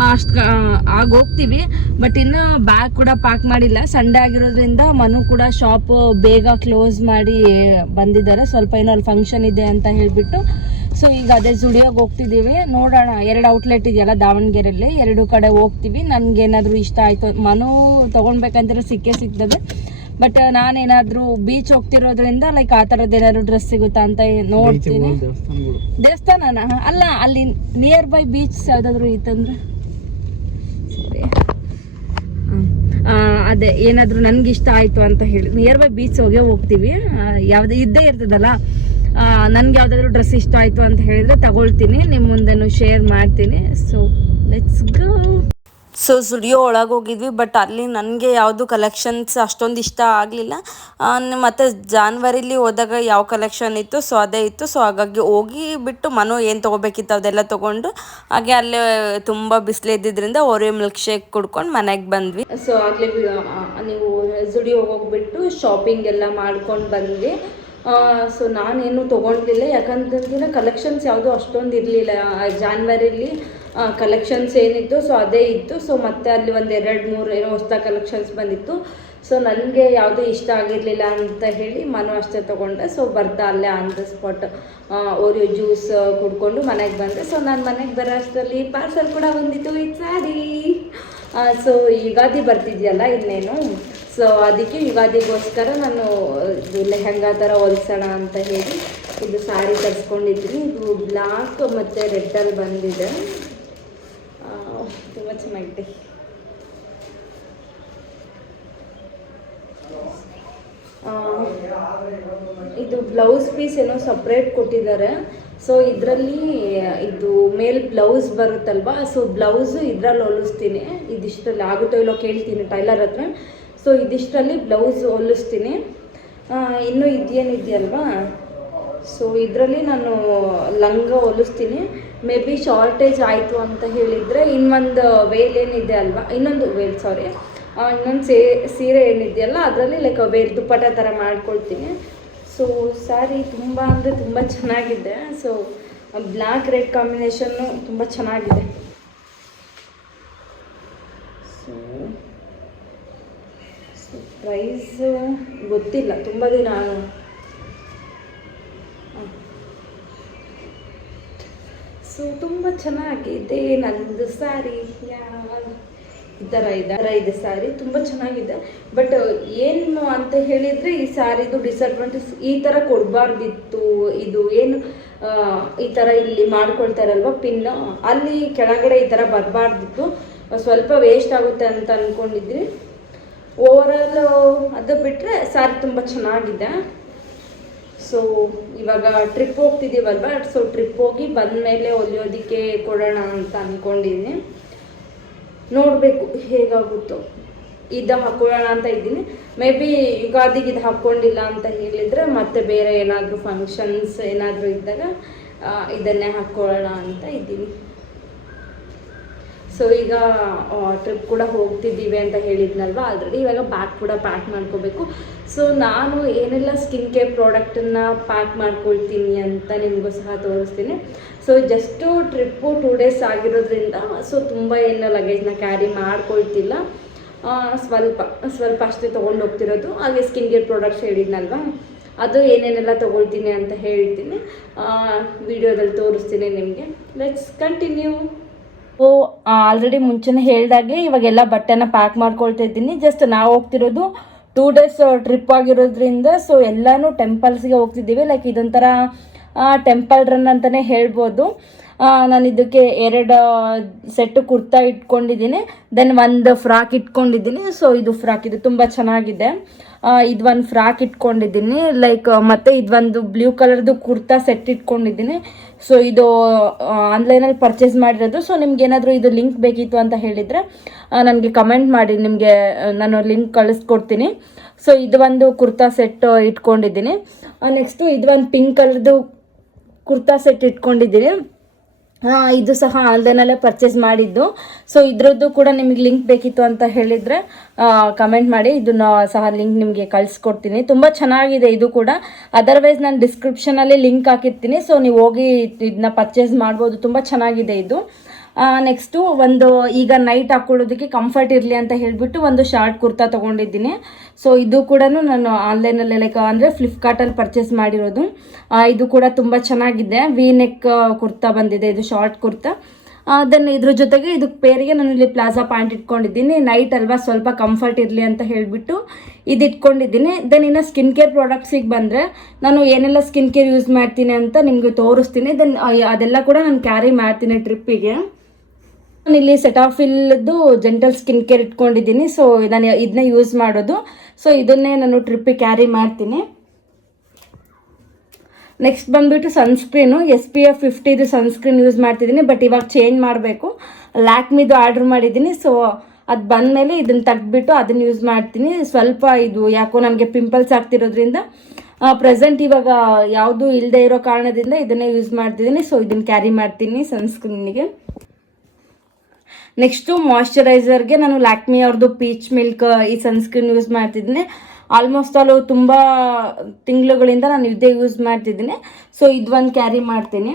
ಅಷ್ಟು ಆಗಿ ಹೋಗ್ತೀವಿ. ಬಟ್ ಇನ್ನು ಬ್ಯಾಗ್ ಕೂಡ ಪ್ಯಾಕ್ ಮಾಡಿಲ್ಲ. ಸಂಡೇ ಆಗಿರೋದ್ರಿಂದ ಮನು ಕೂಡ ಶಾಪ್ ಬೇಗ ಕ್ಲೋಸ್ ಮಾಡಿ ಬಂದಿದ್ದಾರೆ. ಸ್ವಲ್ಪ ಏನೋ ಅಲ್ಲಿ ಫಂಕ್ಷನ್ ಇದೆ ಅಂತ ಹೇಳಿಬಿಟ್ಟು. ಸೊ ಈಗ ಅದೇ ಜುಡಿಯೋಗೆ ಹೋಗ್ತಿದ್ದೀವಿ. ನೋಡೋಣ. 2 ಔಟ್ಲೆಟ್ ಇದೆಯಲ್ಲ ದಾವಣಗೆರೆಯಲ್ಲಿ, 2 ಕಡೆ ಹೋಗ್ತೀವಿ. ನನಗೇನಾದರೂ ಇಷ್ಟ ಆಯಿತು, ಮನು ತೊಗೊಳ್ಬೇಕಂದ್ರೆ ಸಿಕ್ಕೇ ಸಿಗ್ತದೆ. ಬಟ್ ನಾನೇನಾದರೂ ಬೀಚ್ ಹೋಗ್ತಿರೋದ್ರಿಂದ ಲೈಕ್ ಆ ಥರದ್ದು ಏನಾದ್ರು ಡ್ರೆಸ್ ಸಿಗುತ್ತಾ ಅಂತ ನೋಡ್ತೀನಿ. ದೇವಸ್ಥಾನನ ಅಲ್ಲ, ಅಲ್ಲಿ ನಿಯರ್ ಬೈ ಬೀಚ್ ಯಾವುದಾದ್ರೂ ಇತ್ತಂದ್ರೆ ಅದೇ ಏನಾದರೂ ನನಗೆ ಇಷ್ಟ ಆಯಿತು ಅಂತ ಹೇಳಿ ನಿಯರ್ ಬೈ ಬೀಚ್ ಹೋಗ್ತೀವಿ. ಯಾವುದೇ ಇದ್ದೇ ಇರ್ತದಲ್ಲ, ನನಗೆ ಯಾವುದಾದ್ರೂ ಡ್ರೆಸ್ ಇಷ್ಟ ಆಯಿತು ಅಂತ ಹೇಳಿದರೆ ತಗೊಳ್ತೀನಿ, ನಿಮ್ಮ ಮುಂದೆನೂ ಶೇರ್ ಮಾಡ್ತೀನಿ. So let's go. So studio ಒಳಗೆ ಹೋಗಿದ್ವಿ, ಬಟ್ ಅಲ್ಲಿ ನನಗೆ ಯಾವುದು ಕಲೆಕ್ಷನ್ಸ್ ಅಷ್ಟೊಂದು ಇಷ್ಟ ಆಗಲಿಲ್ಲ. ಮತ್ತು ಜಾನ್ವರಿಲಿ ಹೋದಾಗ ಯಾವ ಕಲೆಕ್ಷನ್ ಇತ್ತು ಸೊ ಅದೇ ಇತ್ತು. ಸೊ ಹಾಗಾಗಿ ಹೋಗಿ ಬಿಟ್ಟು ಮನು ಏನು ತೊಗೋಬೇಕಿತ್ತು ಅದೆಲ್ಲ ತೊಗೊಂಡು ಹಾಗೆ ಅಲ್ಲೇ ತುಂಬ ಬಿಸಿಲಿದ್ದಿದ್ದರಿಂದ ಓರಿಯೋ ಮಿಲ್ಕ್ ಶೇಕ್ ಕುಡ್ಕೊಂಡು ಮನೆಗೆ ಬಂದ್ವಿ. ಸೊ ಆಗಲೇ ನೀವು ಸ್ಟುಡಿಯೋ ಹೋಗ್ಬಿಟ್ಟು ಶಾಪಿಂಗ್ ಎಲ್ಲ ಮಾಡ್ಕೊಂಡು ಬಂದ್ವಿ. ಸೊ ನಾನೇನು ತೊಗೊಂಡಿಲ್ಲ, ಯಾಕಂತಂದ್ರೆ ಕಲೆಕ್ಷನ್ಸ್ ಯಾವುದೂ ಅಷ್ಟೊಂದು ಇರಲಿಲ್ಲ. ಜಾನ್ವರಿಲಿ ಕಲೆಕ್ಷನ್ಸ್ ಏನಿತ್ತು ಸೊ ಅದೇ ಇತ್ತು. ಸೊ ಮತ್ತೆ ಅಲ್ಲಿ ಒಂದು 2-3 ಏನೋ ಹೊಸ ಕಲೆಕ್ಷನ್ಸ್ ಬಂದಿತ್ತು. ಸೊ ನನಗೆ ಯಾವುದೂ ಇಷ್ಟ ಆಗಿರಲಿಲ್ಲ ಅಂತ ಹೇಳಿ ಮನು ಅಷ್ಟೇ ತೊಗೊಂಡೆ. ಸೊ ಬರ್ತಾ ಅಲ್ಲೇ on the spot Oreo juice ಕುಡ್ಕೊಂಡು ಮನೆಗೆ ಬಂದೆ. ಸೊ ನಾನು ಮನೆಗೆ ಬರೋ ಅಷ್ಟರಲ್ಲಿ ಪಾರ್ಸಲ್ ಕೂಡ ಬಂದಿತ್ತು, ಈ ಸ್ಯಾರಿ. ಸೊ ಯುಗಾದಿ ಬರ್ತಿದೆಯಲ್ಲ ಇನ್ನೇನು, ಸೊ ಅದಕ್ಕೆ ಯುಗಾದಿಗೋಸ್ಕರ ನಾನು ಇದು ಲೆಹಂಗಾ ಥರ ಹೊಲ್ಸೋಣ ಅಂತ ಹೇಳಿ ಇದು ಸ್ಯಾರಿ ತರಿಸ್ಕೊಂಡಿದ್ದೀನಿ. ಇದು ಬ್ಲ್ಯಾಕ್ ಮತ್ತು ರೆಡ್ಡಲ್ಲಿ ಬಂದಿದೆ, ತುಂಬ ಚೆನ್ನಾಗಿದೆ. ಇದು ಬ್ಲೌಸ್ ಪೀಸ್ ಏನೋ ಸಪ್ರೇಟ್ ಕೊಟ್ಟಿದ್ದಾರೆ. ಸೊ ಇದರಲ್ಲಿ ಇದು ಮೇಲ್ ಬ್ಲೌಸ್ ಬರುತ್ತಲ್ವ, ಸೊ ಬ್ಲೌಸು ಇದರಲ್ಲಿ ಹೊಲಿಸ್ತೀನಿ. ಇದಿಷ್ಟರಲ್ಲಿ ಆಗುತ್ತೋ ಇಲ್ಲೋ ಕೇಳ್ತೀನಿ ಟೈಲರ್ ಹತ್ರ. ಸೊ ಇದಿಷ್ಟರಲ್ಲಿ ಬ್ಲೌಸ್ ಹೊಲಿಸ್ತೀನಿ. ಇನ್ನೂ ಇದೆಯಲ್ವಾ, ಸೊ ಇದರಲ್ಲಿ ನಾನು ಲಂಗ ಹೊಲಿಸ್ತೀನಿ. ಮೇ ಬಿ ಶಾರ್ಟೇಜ್ ಆಯಿತು ಅಂತ ಹೇಳಿದರೆ ಇನ್ನೊಂದು ವೇಲ್ ಏನಿದೆ ಅಲ್ವಾ, ಇನ್ನೊಂದು ಸೀರೆ ಏನಿದೆಯಲ್ಲ ಅದರಲ್ಲಿ ಲೈಕ್ ವೇಲ್ ದುಪ್ಪಟ ಥರ ಮಾಡ್ಕೊಳ್ತೀನಿ. ಸೊ ಸ್ಯಾರಿ ತುಂಬ ಅಂದರೆ ತುಂಬ ಚೆನ್ನಾಗಿದೆ. ಸೊ ಬ್ಲ್ಯಾಕ್ ರೆಡ್ ಕಾಂಬಿನೇಷನ್ನು ತುಂಬ ಚೆನ್ನಾಗಿದೆ. ಸೊ ಪ್ರೈಸ್ ಗೊತ್ತಿಲ್ಲ, ತುಂಬ ದಿನ. ಸೊ ತುಂಬ ಚೆನ್ನಾಗಿದೆ ನಂದು ಸ್ಯಾರಿ. ಈ ಥರ ಇದೆ ಸ್ಯಾರಿ, ತುಂಬ ಚೆನ್ನಾಗಿದೆ. ಬಟ್ ಏನು ಅಂತ ಹೇಳಿದರೆ ಈ ಸ್ಯಾರಿದು ಡಿಸಡ್ವಾಂಟೇಜ್, ಈ ಥರ ಕೊಡಬಾರ್ದಿತ್ತು. ಇದು ಏನು ಈ ಥರ ಇಲ್ಲಿ ಮಾಡ್ಕೊಳ್ತಾರಲ್ವ ಪಿನ್, ಅಲ್ಲಿ ಕೆಳಗಡೆ ಈ ಥರ ಬರಬಾರ್ದಿತ್ತು. ಸ್ವಲ್ಪ ವೇಸ್ಟ್ ಆಗುತ್ತೆ ಅಂತ ಅಂದ್ಕೊಂಡಿದ್ರಿ. ಓವರಾಲ್ ಅದು ಬಿಟ್ಟರೆ ಸ್ಯಾರಿ ತುಂಬ ಚೆನ್ನಾಗಿದೆ. ಸೊ ಇವಾಗ ಟ್ರಿಪ್ ಹೋಗ್ತಿದ್ದೀವಲ್ವ, ಸೊ ಟ್ರಿಪ್ ಹೋಗಿ ಬಂದಮೇಲೆ ಹೊಲಿಯೋದಕ್ಕೆ ಕೊಡೋಣ ಅಂತ ಅಂದ್ಕೊಂಡಿದ್ದೀನಿ. ನೋಡಬೇಕು ಹೇಗಾಗುತ್ತೋ. ಇದು ಹಾಕ್ಕೊಳ್ಳೋಣ ಅಂತ ಇದ್ದೀನಿ. ಮೇ ಬಿ ಯುಗಾದಿಗೆ ಇದು ಹಾಕ್ಕೊಂಡಿಲ್ಲ ಅಂತ ಹೇಳಿದರೆ ಮತ್ತೆ ಬೇರೆ ಏನಾದರೂ ಫಂಕ್ಷನ್ಸ್ ಏನಾದರೂ ಇದ್ದಾಗ ಇದನ್ನೇ ಹಾಕ್ಕೊಳ್ಳೋಣ ಅಂತ ಇದ್ದೀನಿ. ಸೊ ಈಗ ಟ್ರಿಪ್ ಕೂಡ ಹೋಗ್ತಿದ್ದೀವಿ ಅಂತ ಹೇಳಿದ್ನಲ್ವ ಆಲ್ರೆಡಿ. ಇವಾಗ ಬ್ಯಾಗ್ ಕೂಡ ಪ್ಯಾಕ್ ಮಾಡ್ಕೋಬೇಕು. ಸೊ ನಾನು ಏನೆಲ್ಲ ಸ್ಕಿನ್ ಕೇರ್ ಪ್ರಾಡಕ್ಟನ್ನು ಪ್ಯಾಕ್ ಮಾಡ್ಕೊಳ್ತೀನಿ ಅಂತ ನಿಮಗೂ ಸಹ ತೋರಿಸ್ತೀನಿ. ಸೊ ಜಸ್ಟು ಟ್ರಿಪ್ಪು 2 ಡೇಸ್ ಆಗಿರೋದ್ರಿಂದ ಸೊ ತುಂಬ ಏನು ಲಗೇಜ್ನ ಕ್ಯಾರಿ ಮಾಡ್ಕೊಳ್ತಿಲ್ಲ, ಸ್ವಲ್ಪ ಅಷ್ಟೇ ತೊಗೊಂಡು ಹೋಗ್ತಿರೋದು. ಹಾಗೆ ಸ್ಕಿನ್ ಕೇರ್ ಪ್ರಾಡಕ್ಟ್ಸ್ ಹೇಳಿದ್ನಲ್ವ, ಅದು ಏನೇನೆಲ್ಲ ತೊಗೊಳ್ತೀನಿ ಅಂತ ಹೇಳ್ತೀನಿ, ವಿಡಿಯೋದಲ್ಲಿ ತೋರಿಸ್ತೀನಿ ನಿಮಗೆ. Let's continue. ಸೊ ಆಲ್ರೆಡಿ ಮುಂಚೆನೇ ಹೇಳ್ದಾಗೆ ಇವಾಗೆಲ್ಲ ಬಟ್ಟೆನ ಪ್ಯಾಕ್ ಮಾಡ್ಕೊಳ್ತಾ ಇದ್ದೀನಿ. ಜಸ್ಟ್ ನಾವು ಹೋಗ್ತಿರೋದು 2 ಡೇಸ್ ಟ್ರಿಪ್ ಆಗಿರೋದ್ರಿಂದ ಸೊ ಎಲ್ಲನೂ ಟೆಂಪಲ್ಸ್ಗೆ ಹೋಗ್ತಿದ್ದೀವಿ. ಲೈಕ್ ಇದೊಂಥರ ಟೆಂಪಲ್ ರನ್ ಅಂತಲೇ ಹೇಳ್ಬೋದು. ನಾನು ಇದಕ್ಕೆ 2 ಸೆಟ್ಟು ಕುರ್ತಾ ಇಟ್ಕೊಂಡಿದ್ದೀನಿ, ದೆನ್ 1 ಫ್ರಾಕ್ ಇಟ್ಕೊಂಡಿದ್ದೀನಿ. ಸೊ ಇದು ಫ್ರಾಕ್ ಇದು ತುಂಬ ಚೆನ್ನಾಗಿದೆ. ಇದು 1 ಫ್ರಾಕ್ ಇಟ್ಕೊಂಡಿದ್ದೀನಿ ಲೈಕ್, ಮತ್ತು ಇದೊಂದು ಬ್ಲೂ ಕಲರ್ದು ಕುರ್ತಾ ಸೆಟ್ ಇಟ್ಕೊಂಡಿದ್ದೀನಿ. ಸೊ ಇದು ಆನ್ಲೈನಲ್ಲಿ ಪರ್ಚೇಸ್ ಮಾಡಿರೋದು. ಸೊ ನಿಮ್ಗೆ ಏನಾದರೂ ಇದು ಲಿಂಕ್ ಬೇಕಿತ್ತು ಅಂತ ಹೇಳಿದರೆ ನನಗೆ ಕಮೆಂಟ್ ಮಾಡಿ, ನಿಮಗೆ ನಾನು ಲಿಂಕ್ ಕಳಿಸ್ಕೊಡ್ತೀನಿ. ಸೊ ಇದು ಒಂದು ಕುರ್ತಾ ಸೆಟ್ ಇಟ್ಕೊಂಡಿದ್ದೀನಿ. ನೆಕ್ಸ್ಟು ಇದು ಒಂದು ಪಿಂಕ್ ಕಲರ್ದು ಕುರ್ತಾ ಸೆಟ್ ಇಟ್ಕೊಂಡಿದ್ದೀನಿ. ಇದು ಸಹ ಆನ್ಲೈನಲ್ಲೇ ಪರ್ಚೇಸ್ ಮಾಡಿದ್ದು. ಸೊ ಇದರದ್ದು ಕೂಡ ನಿಮಗೆ ಲಿಂಕ್ ಬೇಕಿತ್ತು ಅಂತ ಹೇಳಿದರೆ ಕಮೆಂಟ್ ಮಾಡಿ, ಇದನ್ನು ಸಹ ಲಿಂಕ್ ನಿಮಗೆ ಕಳಿಸ್ಕೊಡ್ತೀನಿ. ತುಂಬ ಚೆನ್ನಾಗಿದೆ ಇದು ಕೂಡ. ಅದರ್ವೈಸ್ ನಾನು ಡಿಸ್ಕ್ರಿಪ್ಷನಲ್ಲಿ ಲಿಂಕ್ ಹಾಕಿರ್ತೀನಿ. ಸೊ ನೀವು ಹೋಗಿ ಇದನ್ನ ಪರ್ಚೇಸ್ ಮಾಡ್ಬೋದು, ತುಂಬ ಚೆನ್ನಾಗಿದೆ ಇದು. ನೆಕ್ಸ್ಟು ಈಗ ನೈಟ್ ಹಾಕ್ಕೊಳ್ಳೋದಕ್ಕೆ ಕಂಫರ್ಟ್ ಇರಲಿ ಅಂತ ಹೇಳಿಬಿಟ್ಟು ಒಂದು ಶಾರ್ಟ್ ಕುರ್ತಾ ತೊಗೊಂಡಿದ್ದೀನಿ. ಸೊ ಇದು ಕೂಡ ನಾನು ಆನ್ಲೈನಲ್ಲಿ ಲೈಕ್ ಅಂದರೆ ಫ್ಲಿಪ್ಕಾರ್ಟಲ್ಲಿ ಪರ್ಚೇಸ್ ಮಾಡಿರೋದು. ಇದು ಕೂಡ ತುಂಬ ಚೆನ್ನಾಗಿದೆ. ವಿ ನೆಕ್ ಕುರ್ತಾ ಬಂದಿದೆ, ಇದು ಶಾರ್ಟ್ ಕುರ್ತಾ. ದೆನ್ ಇದ್ರ ಜೊತೆಗೆ ಇದಕ್ಕೆ ಪೇರಿಗೆ ನಾನು ಇಲ್ಲಿ ಪ್ಲಾಜಾ ಪ್ಯಾಂಟ್ ಇಟ್ಕೊಂಡಿದ್ದೀನಿ. ನೈಟ್ ಅಲ್ವಾ ಸ್ವಲ್ಪ ಕಂಫರ್ಟ್ ಇರಲಿ ಅಂತ ಹೇಳಿಬಿಟ್ಟು ಇದು ಇಟ್ಕೊಂಡಿದ್ದೀನಿ. ದೆನ್ ಇನ್ನು ಸ್ಕಿನ್ ಕೇರ್ ಪ್ರಾಡಕ್ಟ್ಸಿಗೆ ಬಂದರೆ ನಾನು ಏನೆಲ್ಲ ಸ್ಕಿನ್ ಕೇರ್ ಯೂಸ್ ಮಾಡ್ತೀನಿ ಅಂತ ನಿಮಗೆ ತೋರಿಸ್ತೀನಿ. ದೆನ್ ಅದೆಲ್ಲ ಕೂಡ ನಾನು ಕ್ಯಾರಿ ಮಾಡ್ತೀನಿ ಟ್ರಿಪ್ಪಿಗೆ. ನಾನು ಇಲ್ಲಿ ಸೆಟಾಫಿಲ್ದು ಜೆಂಟಲ್ ಸ್ಕಿನ್ ಕೇರ್ ಇಟ್ಕೊಂಡಿದ್ದೀನಿ. ಸೊ ನಾನು ಇದನ್ನೇ ಯೂಸ್ ಮಾಡೋದು. ಸೊ ಇದನ್ನೇ ನಾನು ಟ್ರಿಪ್ಪಿಗೆ ಕ್ಯಾರಿ ಮಾಡ್ತೀನಿ. ನೆಕ್ಸ್ಟ್ ಬಂದುಬಿಟ್ಟು ಸನ್ಸ್ಕ್ರೀನು SPF 50 ಸನ್ಸ್ಕ್ರೀನ್ ಯೂಸ್ ಮಾಡ್ತಿದ್ದೀನಿ. ಬಟ್ ಇವಾಗ ಚೇಂಜ್ ಮಾಡಬೇಕು. ಲ್ಯಾಕ್ಮಿದು ಆರ್ಡ್ರ್ ಮಾಡಿದ್ದೀನಿ. ಸೊ ಅದು ಬಂದಮೇಲೆ ಇದನ್ನು ತೆಗ್ದುಬಿಟ್ಟು ಅದನ್ನು ಯೂಸ್ ಮಾಡ್ತೀನಿ. ಸ್ವಲ್ಪ ಇದು ಯಾಕೋ ನನಗೆ ಪಿಂಪಲ್ಸ್ ಆಗ್ತಿರೋದ್ರಿಂದ ಪ್ರೆಸೆಂಟ್ ಇವಾಗ ಯಾವುದೂ ಇಲ್ಲದೆ ಇರೋ ಕಾರಣದಿಂದ ಇದನ್ನೇ ಯೂಸ್ ಮಾಡ್ತಿದ್ದೀನಿ. ಸೊ ಇದನ್ನು ಕ್ಯಾರಿ ಮಾಡ್ತೀನಿ ಸನ್ಸ್ಕ್ರೀನಿಗೆ. ನೆಕ್ಸ್ಟು ಮಾಯ್ಶ್ಚರೈಸರ್ಗೆ ನಾನು ಲ್ಯಾಕ್ಮಿ ಅವ್ರದ್ದು ಪೀಚ್ ಮಿಲ್ಕ್ ಈ ಸನ್ಸ್ಕ್ರೀನ್ ಯೂಸ್ ಮಾಡ್ತಿದ್ದೀನಿ. ಆಲ್ಮೋಸ್ಟ್ ಆಲ್ ತುಂಬ ತಿಂಗಳುಗಳಿಂದ ನಾನು ಇದೇ ಯೂಸ್ ಮಾಡ್ತಿದ್ದೀನಿ. ಸೊ ಇದು ಒಂದು ಕ್ಯಾರಿ ಮಾಡ್ತೀನಿ.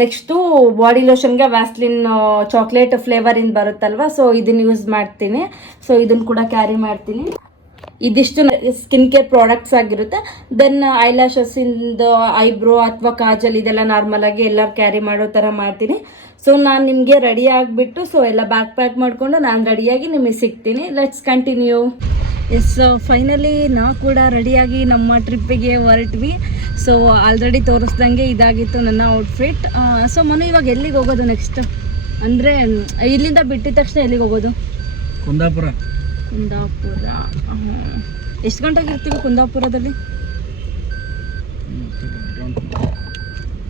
ನೆಕ್ಸ್ಟು ಬಾಡಿ ಲೋಷನ್ಗೆ ವ್ಯಾಸ್ಲಿನ್ ಚಾಕ್ಲೇಟ್ ಫ್ಲೇವರಿಂದ ಬರುತ್ತಲ್ವ, ಸೊ ಇದನ್ನು ಯೂಸ್ ಮಾಡ್ತೀನಿ. ಸೊ ಇದನ್ನು ಕೂಡ ಕ್ಯಾರಿ ಮಾಡ್ತೀನಿ. ಇದಿಷ್ಟು ಸ್ಕಿನ್ ಕೇರ್ ಪ್ರಾಡಕ್ಟ್ಸ್ ಆಗಿರುತ್ತೆ. ದೆನ್ ಐಲ್ಯಾಶಸ್ಸಿಂದ ಐಬ್ರೋ ಅಥವಾ ಕಾಜಲ್ ಇದೆಲ್ಲ ನಾರ್ಮಲಾಗಿ ಎಲ್ಲರೂ ಕ್ಯಾರಿ ಮಾಡೋ ಥರ ಮಾಡ್ತೀನಿ. ಸೊ ನಾನು ನಿಮಗೆ ರೆಡಿ ಆಗಿಬಿಟ್ಟು ಸೊ ಎಲ್ಲ ಬ್ಯಾಗ್ ಪ್ಯಾಕ್ ಮಾಡಿಕೊಂಡು ನಾನು ರೆಡಿಯಾಗಿ ನಿಮಗೆ ಸಿಗ್ತೀನಿ. Let's continue. ಎಸ್, ಫೈನಲಿ ನಾವು ಕೂಡ ರೆಡಿಯಾಗಿ ನಮ್ಮ ಟ್ರಿಪ್ಪಿಗೆ ಹೊರಟ್ವಿ. ಸೊ ಆಲ್ರೆಡಿ ತೋರಿಸ್ದಂಗೆ ಇದಾಗಿತ್ತು ನನ್ನ ಔಟ್ಫಿಟ್. ಸೊ ಮನು ಇವಾಗ ಎಲ್ಲಿಗೆ ಹೋಗೋದು ನೆಕ್ಸ್ಟ್? ಅಂದರೆ ಇಲ್ಲಿಂದ ಬಿಟ್ಟಿದ ತಕ್ಷಣ ಎಲ್ಲಿಗೆ ಹೋಗೋದು? ಕುಂದಾಪುರ. ಎಷ್ಟು ಗಂಟೆಗೆ ಇರ್ತೀವಿ ಕುಂದಾಪುರದಲ್ಲಿ?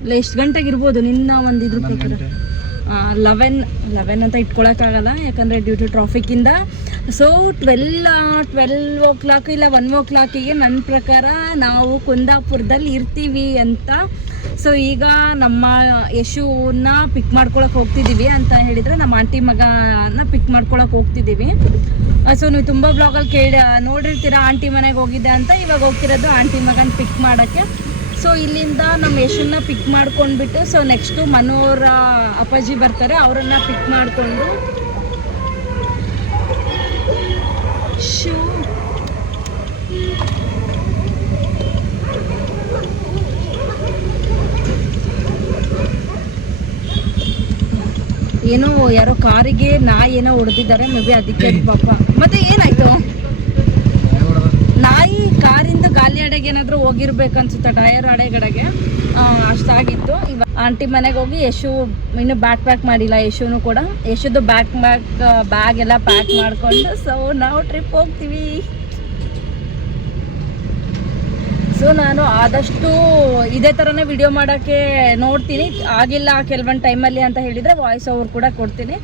ಇಲ್ಲ, ಎಷ್ಟು ಗಂಟೆಗೆ ಇರ್ಬೋದು ನಿನ್ನ ಒಂದು ಇದ್ರ ಪ್ರಕಾರ? 11 ಅಂತ ಇಟ್ಕೊಳಕ್ಕಾಗಲ್ಲ, ಯಾಕಂದರೆ ಡ್ಯೂ ಟು ಟ್ರಾಫಿಕ್ಕಿಂದ. ಸೊ 12 o'clock ಇಲ್ಲ 1 o'clock ನನ್ನ ಪ್ರಕಾರ ನಾವು ಕುಂದಾಪುರದಲ್ಲಿ ಇರ್ತೀವಿ ಅಂತ. ಸೊ ಈಗ ನಮ್ಮ ಯಶುನ ಪಿಕ್ ಮಾಡ್ಕೊಳಕ್ಕೆ ಹೋಗ್ತಿದ್ದೀವಿ ಅಂತ ಹೇಳಿದರೆ, ನಮ್ಮ ಆಂಟಿ ಮಗನ ಪಿಕ್ ಮಾಡ್ಕೊಳಕ್ಕೆ ಹೋಗ್ತಿದ್ದೀವಿ. ಸೊ ನೀವು ತುಂಬ ಬ್ಲಾಗಲ್ಲಿ ನೋಡಿರ್ತೀರ ಆಂಟಿ ಮನೆಗೆ ಹೋಗಿದ್ದೆ ಅಂತ. ಇವಾಗ ಹೋಗ್ತಿರೋದು ಆಂಟಿ ಮಗನ ಪಿಕ್ ಮಾಡೋಕ್ಕೆ. ಸೊ ಇಲ್ಲಿಂದ ನಮ್ಮ ಯಶನ್ನ ಪಿಕ್ ಮಾಡ್ಕೊಂಡ್ಬಿಟ್ಟು ಸೊ ನೆಕ್ಸ್ಟು ಮನೋರ ಅಪ್ಪಾಜಿ ಬರ್ತಾರೆ, ಅವರನ್ನು ಪಿಕ್ ಮಾಡಿಕೊಂಡು ಏನೋ ಯಾರೋ ಕಾರಿಗೆ ನಾಯಿ ಹೊಡೆದಿದ್ದಾರೆ, ಮೇ ಬಿ ಅದಕ್ಕೆ ಪಾಪ. ಮತ್ತೆ ಏನಾಯ್ತು? ನಾಯಿ ಕಾರಿಂದ ಗಾಲಿ ಅಡೆಗೆ ಏನಾದರೂ ಹೋಗಿರ್ಬೇಕನ್ಸುತ್ತೆ, ಟಯರ್ ಅಡೆಗಡೆಗೆ ಅಷ್ಟಾಗಿತ್ತು. ಇವಾಗ ಆಂಟಿ ಮನೆಗೆ ಹೋಗಿ ಯಶು ಇನ್ನೂ ಪ್ಯಾಕ್ ಮಾಡಿಲ್ಲ. ಯಶುನು ಕೂಡ ಯಶುದು ಬ್ಯಾಗ್ ಎಲ್ಲ ಪ್ಯಾಕ್ ಮಾಡಿಕೊಂಡು ಸೊ ನಾವು ಟ್ರಿಪ್ ಹೋಗ್ತೀವಿ. ಸೊ ನಾನು ಆದಷ್ಟು ಇದೇ ಥರನೇ ವಿಡಿಯೋ ಮಾಡೋಕ್ಕೆ ನೋಡ್ತೀನಿ. ಆಗಿಲ್ಲ ಕೆಲವೊಂದು ಟೈಮಲ್ಲಿ ಅಂತ ಹೇಳಿದರೆ ವಾಯ್ಸ್ ಓವರ್ ಕೂಡ ಕೊಡ್ತೀನಿ.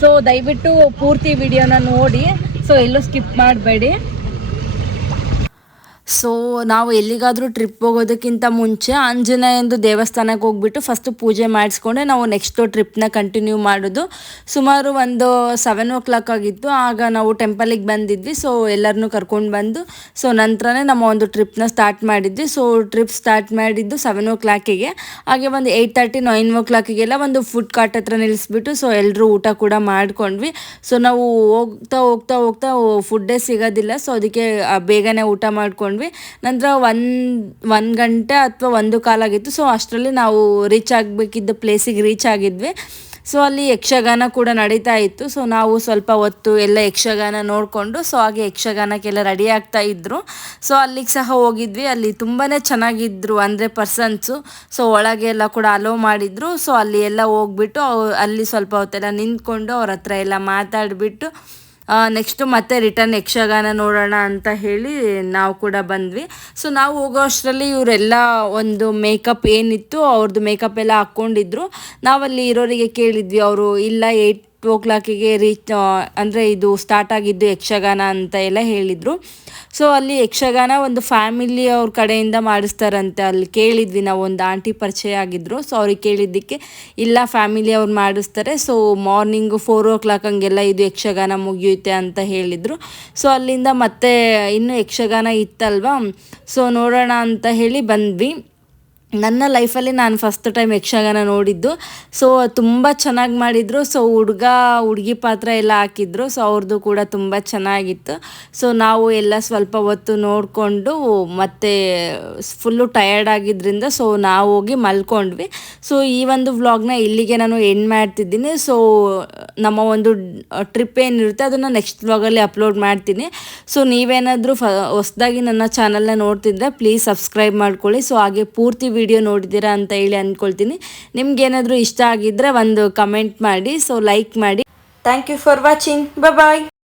ಸೊ ದಯವಿಟ್ಟು ಪೂರ್ತಿ ವಿಡಿಯೋನ ನೋಡಿ, ಸೊ ಎಲ್ಲೂ ಸ್ಕಿಪ್ ಮಾಡಬೇಡಿ. ಸೊ ನಾವು ಎಲ್ಲಿಗಾದರೂ ಟ್ರಿಪ್ ಹೋಗೋದಕ್ಕಿಂತ ಮುಂಚೆ ಆಂಜನೇಯಂದು ದೇವಸ್ಥಾನಕ್ಕೆ ಹೋಗ್ಬಿಟ್ಟು ಫಸ್ಟು ಪೂಜೆ ಮಾಡಿಸ್ಕೊಂಡೆ ನಾವು ನೆಕ್ಸ್ಟು ಟ್ರಿಪ್ನ ಕಂಟಿನ್ಯೂ ಮಾಡೋದು. ಸುಮಾರು ಒಂದು 7 o'clock ಆಗಿತ್ತು. ಆಗ ನಾವು ಟೆಂಪಲಿಗೆ ಬಂದಿದ್ವಿ. ಸೊ ಎಲ್ಲರನ್ನೂ ಕರ್ಕೊಂಡು ಬಂದು ಸೊ ನಂತರನೇ ನಮ್ಮ ಒಂದು ಟ್ರಿಪ್ನ ಸ್ಟಾರ್ಟ್ ಮಾಡಿದ್ವಿ. ಸೊ ಟ್ರಿಪ್ ಸ್ಟಾರ್ಟ್ ಮಾಡಿದ್ದು 7 o'clock. ಹಾಗೆ ಒಂದು 8:30 9 o'clock ಒಂದು ಫುಡ್ ಕಾರ್ಟ್ ಹತ್ರ ನಿಲ್ಲಿಸ್ಬಿಟ್ಟು ಸೊ ಎಲ್ಲರೂ ಊಟ ಕೂಡ ಮಾಡ್ಕೊಂಡ್ವಿ. ಸೊ ನಾವು ಹೋಗ್ತಾ ಹೋಗ್ತಾ ಹೋಗ್ತಾ ಫುಡ್ಡೇ ಸಿಗೋದಿಲ್ಲ. ಸೊ ಅದಕ್ಕೆ ಬೇಗನೆ ಊಟ ಮಾಡ್ಕೊಂಡ್ವಿ. ನಂತರ 1 ಗಂಟೆ ಅಥವಾ 1 ಕಾಲ್ ಆಗಿತ್ತು. ಸೊ ಅಷ್ಟರಲ್ಲಿ ನಾವು ರೀಚ್ ಆಗಬೇಕಿದ್ದ ಪ್ಲೇಸಿಗೆ ರೀಚ್ ಆಗಿದ್ವಿ. ಸೊ ಅಲ್ಲಿ ಯಕ್ಷಗಾನ ಕೂಡ ನಡೀತಾ ಇತ್ತು. ಸೊ ನಾವು ಸ್ವಲ್ಪ ಹೊತ್ತು ಎಲ್ಲ ಯಕ್ಷಗಾನ ನೋಡಿಕೊಂಡು ಸೊ ಹಾಗೆ ಯಕ್ಷಗಾನಕ್ಕೆಲ್ಲ ರೆಡಿ ಆಗ್ತಾ ಇದ್ರು. ಸೊ ಅಲ್ಲಿಗೆ ಸಹ ಹೋಗಿದ್ವಿ. ಅಲ್ಲಿ ತುಂಬಾ ಚೆನ್ನಾಗಿದ್ರು, ಅಂದರೆ ಪರ್ಸನ್ಸು. ಸೊ ಒಳಗೆ ಎಲ್ಲ ಕೂಡ ಅಲೋ ಮಾಡಿದ್ರು. ಸೊ ಅಲ್ಲಿ ಎಲ್ಲ ಹೋಗ್ಬಿಟ್ಟು ಅಲ್ಲಿ ಸ್ವಲ್ಪ ಹೊತ್ತೆಲ್ಲ ನಿಂತ್ಕೊಂಡು ಅವ್ರ ಹತ್ರ ಎಲ್ಲ ಮಾತಾಡಿಬಿಟ್ಟು ನೆಕ್ಸ್ಟು ಮತ್ತೆ ರಿಟರ್ನ್ ಯಕ್ಷಗಾನ ನೋಡೋಣ ಅಂತ ಹೇಳಿ ನಾವು ಕೂಡ ಬಂದ್ವಿ. ಸೊ ನಾವು ಹೋಗೋ ಅಷ್ಟರಲ್ಲಿ ಇವರೆಲ್ಲ ಒಂದು ಮೇಕಪ್ ಏನಿತ್ತು ಅವ್ರದ್ದು ಮೇಕಪ್ ಎಲ್ಲ ಹಾಕ್ಕೊಂಡಿದ್ರು. ನಾವಲ್ಲಿ ಇರೋರಿಗೆ ಕೇಳಿದ್ವಿ, ಅವರು ಇಲ್ಲ 8 o'clock ರೀಚ್, ಅಂದರೆ ಇದು ಸ್ಟಾರ್ಟ್ ಆಗಿದ್ದು ಯಕ್ಷಗಾನ ಅಂತ ಎಲ್ಲ ಹೇಳಿದರು. ಸೊ ಅಲ್ಲಿ ಯಕ್ಷಗಾನ ಒಂದು ಫ್ಯಾಮಿಲಿ ಅವ್ರ ಕಡೆಯಿಂದ ಮಾಡಿಸ್ತಾರಂತೆ. ಅಲ್ಲಿ ಕೇಳಿದ್ವಿ ನಾವು, ಒಂದು ಆಂಟಿ ಪರಿಚಯ ಆಗಿದ್ದರು. ಸೊ ಅವ್ರಿಗೆ ಕೇಳಿದ್ದಕ್ಕೆ ಇಲ್ಲ ಫ್ಯಾಮಿಲಿ ಅವ್ರು ಮಾಡಿಸ್ತಾರೆ. ಸೊ ಮಾರ್ನಿಂಗು 4 o'clock ಹಂಗೆಲ್ಲ ಇದು ಯಕ್ಷಗಾನ ಮುಗಿಯುತ್ತೆ ಅಂತ ಹೇಳಿದರು. ಸೊ ಅಲ್ಲಿಂದ ಮತ್ತೆ ಇನ್ನೂ ಯಕ್ಷಗಾನ ಇತ್ತಲ್ವ, ಸೊ ನೋಡೋಣ ಅಂತ ಹೇಳಿ ಬಂದ್ವಿ. ನನ್ನ ಲೈಫಲ್ಲಿ ನಾನು ಫಸ್ಟ್ ಟೈಮ್ ಯಕ್ಷಗಾನ ನೋಡಿದ್ದು. ಸೊ ತುಂಬ ಚೆನ್ನಾಗಿ ಮಾಡಿದರು. ಸೊ ಹುಡುಗಿ ಪಾತ್ರ ಎಲ್ಲ ಹಾಕಿದ್ರು. ಸೊ ಅವ್ರದ್ದು ಕೂಡ ತುಂಬ ಚೆನ್ನಾಗಿತ್ತು. ಸೊ ನಾವು ಎಲ್ಲ ಸ್ವಲ್ಪ ಹೊತ್ತು ನೋಡಿಕೊಂಡು ಮತ್ತೆ ಫುಲ್ಲು ಟಯರ್ಡ್ ಆಗಿದ್ದರಿಂದ ಸೊ ನಾವು ಹೋಗಿ ಮಲ್ಕೊಂಡ್ವಿ. ಸೊ ಈ ಒಂದು ವ್ಲಾಗ್ನ ಇಲ್ಲಿಗೆ ನಾನು ಎಂಡ್ ಮಾಡ್ತಿದ್ದೀನಿ. ಸೊ ನಮ್ಮ ಒಂದು ಟ್ರಿಪ್ ಏನಿರುತ್ತೆ ಅದನ್ನು ನೆಕ್ಸ್ಟ್ ವ್ಲಾಗಲ್ಲಿ ಅಪ್ಲೋಡ್ ಮಾಡ್ತೀನಿ. ಸೊ ನೀವೇನಾದರೂ ಹೊಸದಾಗಿ ನನ್ನ ಚಾನಲ್ನ ನೋಡ್ತಿದ್ರೆ ಪ್ಲೀಸ್ ಸಬ್ಸ್ಕ್ರೈಬ್ ಮಾಡ್ಕೊಳ್ಳಿ. ಸೊ ಹಾಗೆ ಪೂರ್ತಿ ವಿಡಿಯೋ ನೋಡಿದ್ದೀರಾ ಅಂತ ಹೇಳಿ ಅಂದ್ಕೊಳ್ತೀನಿ. ನಿಮ್ಗೇನಾದರೂ ಇಷ್ಟ ಆಗಿದ್ದರೆ ಒಂದು ಕಮೆಂಟ್ ಮಾಡಿ. ಸೊ ಲೈಕ್ ಮಾಡಿ. Thank you for watching. Bye.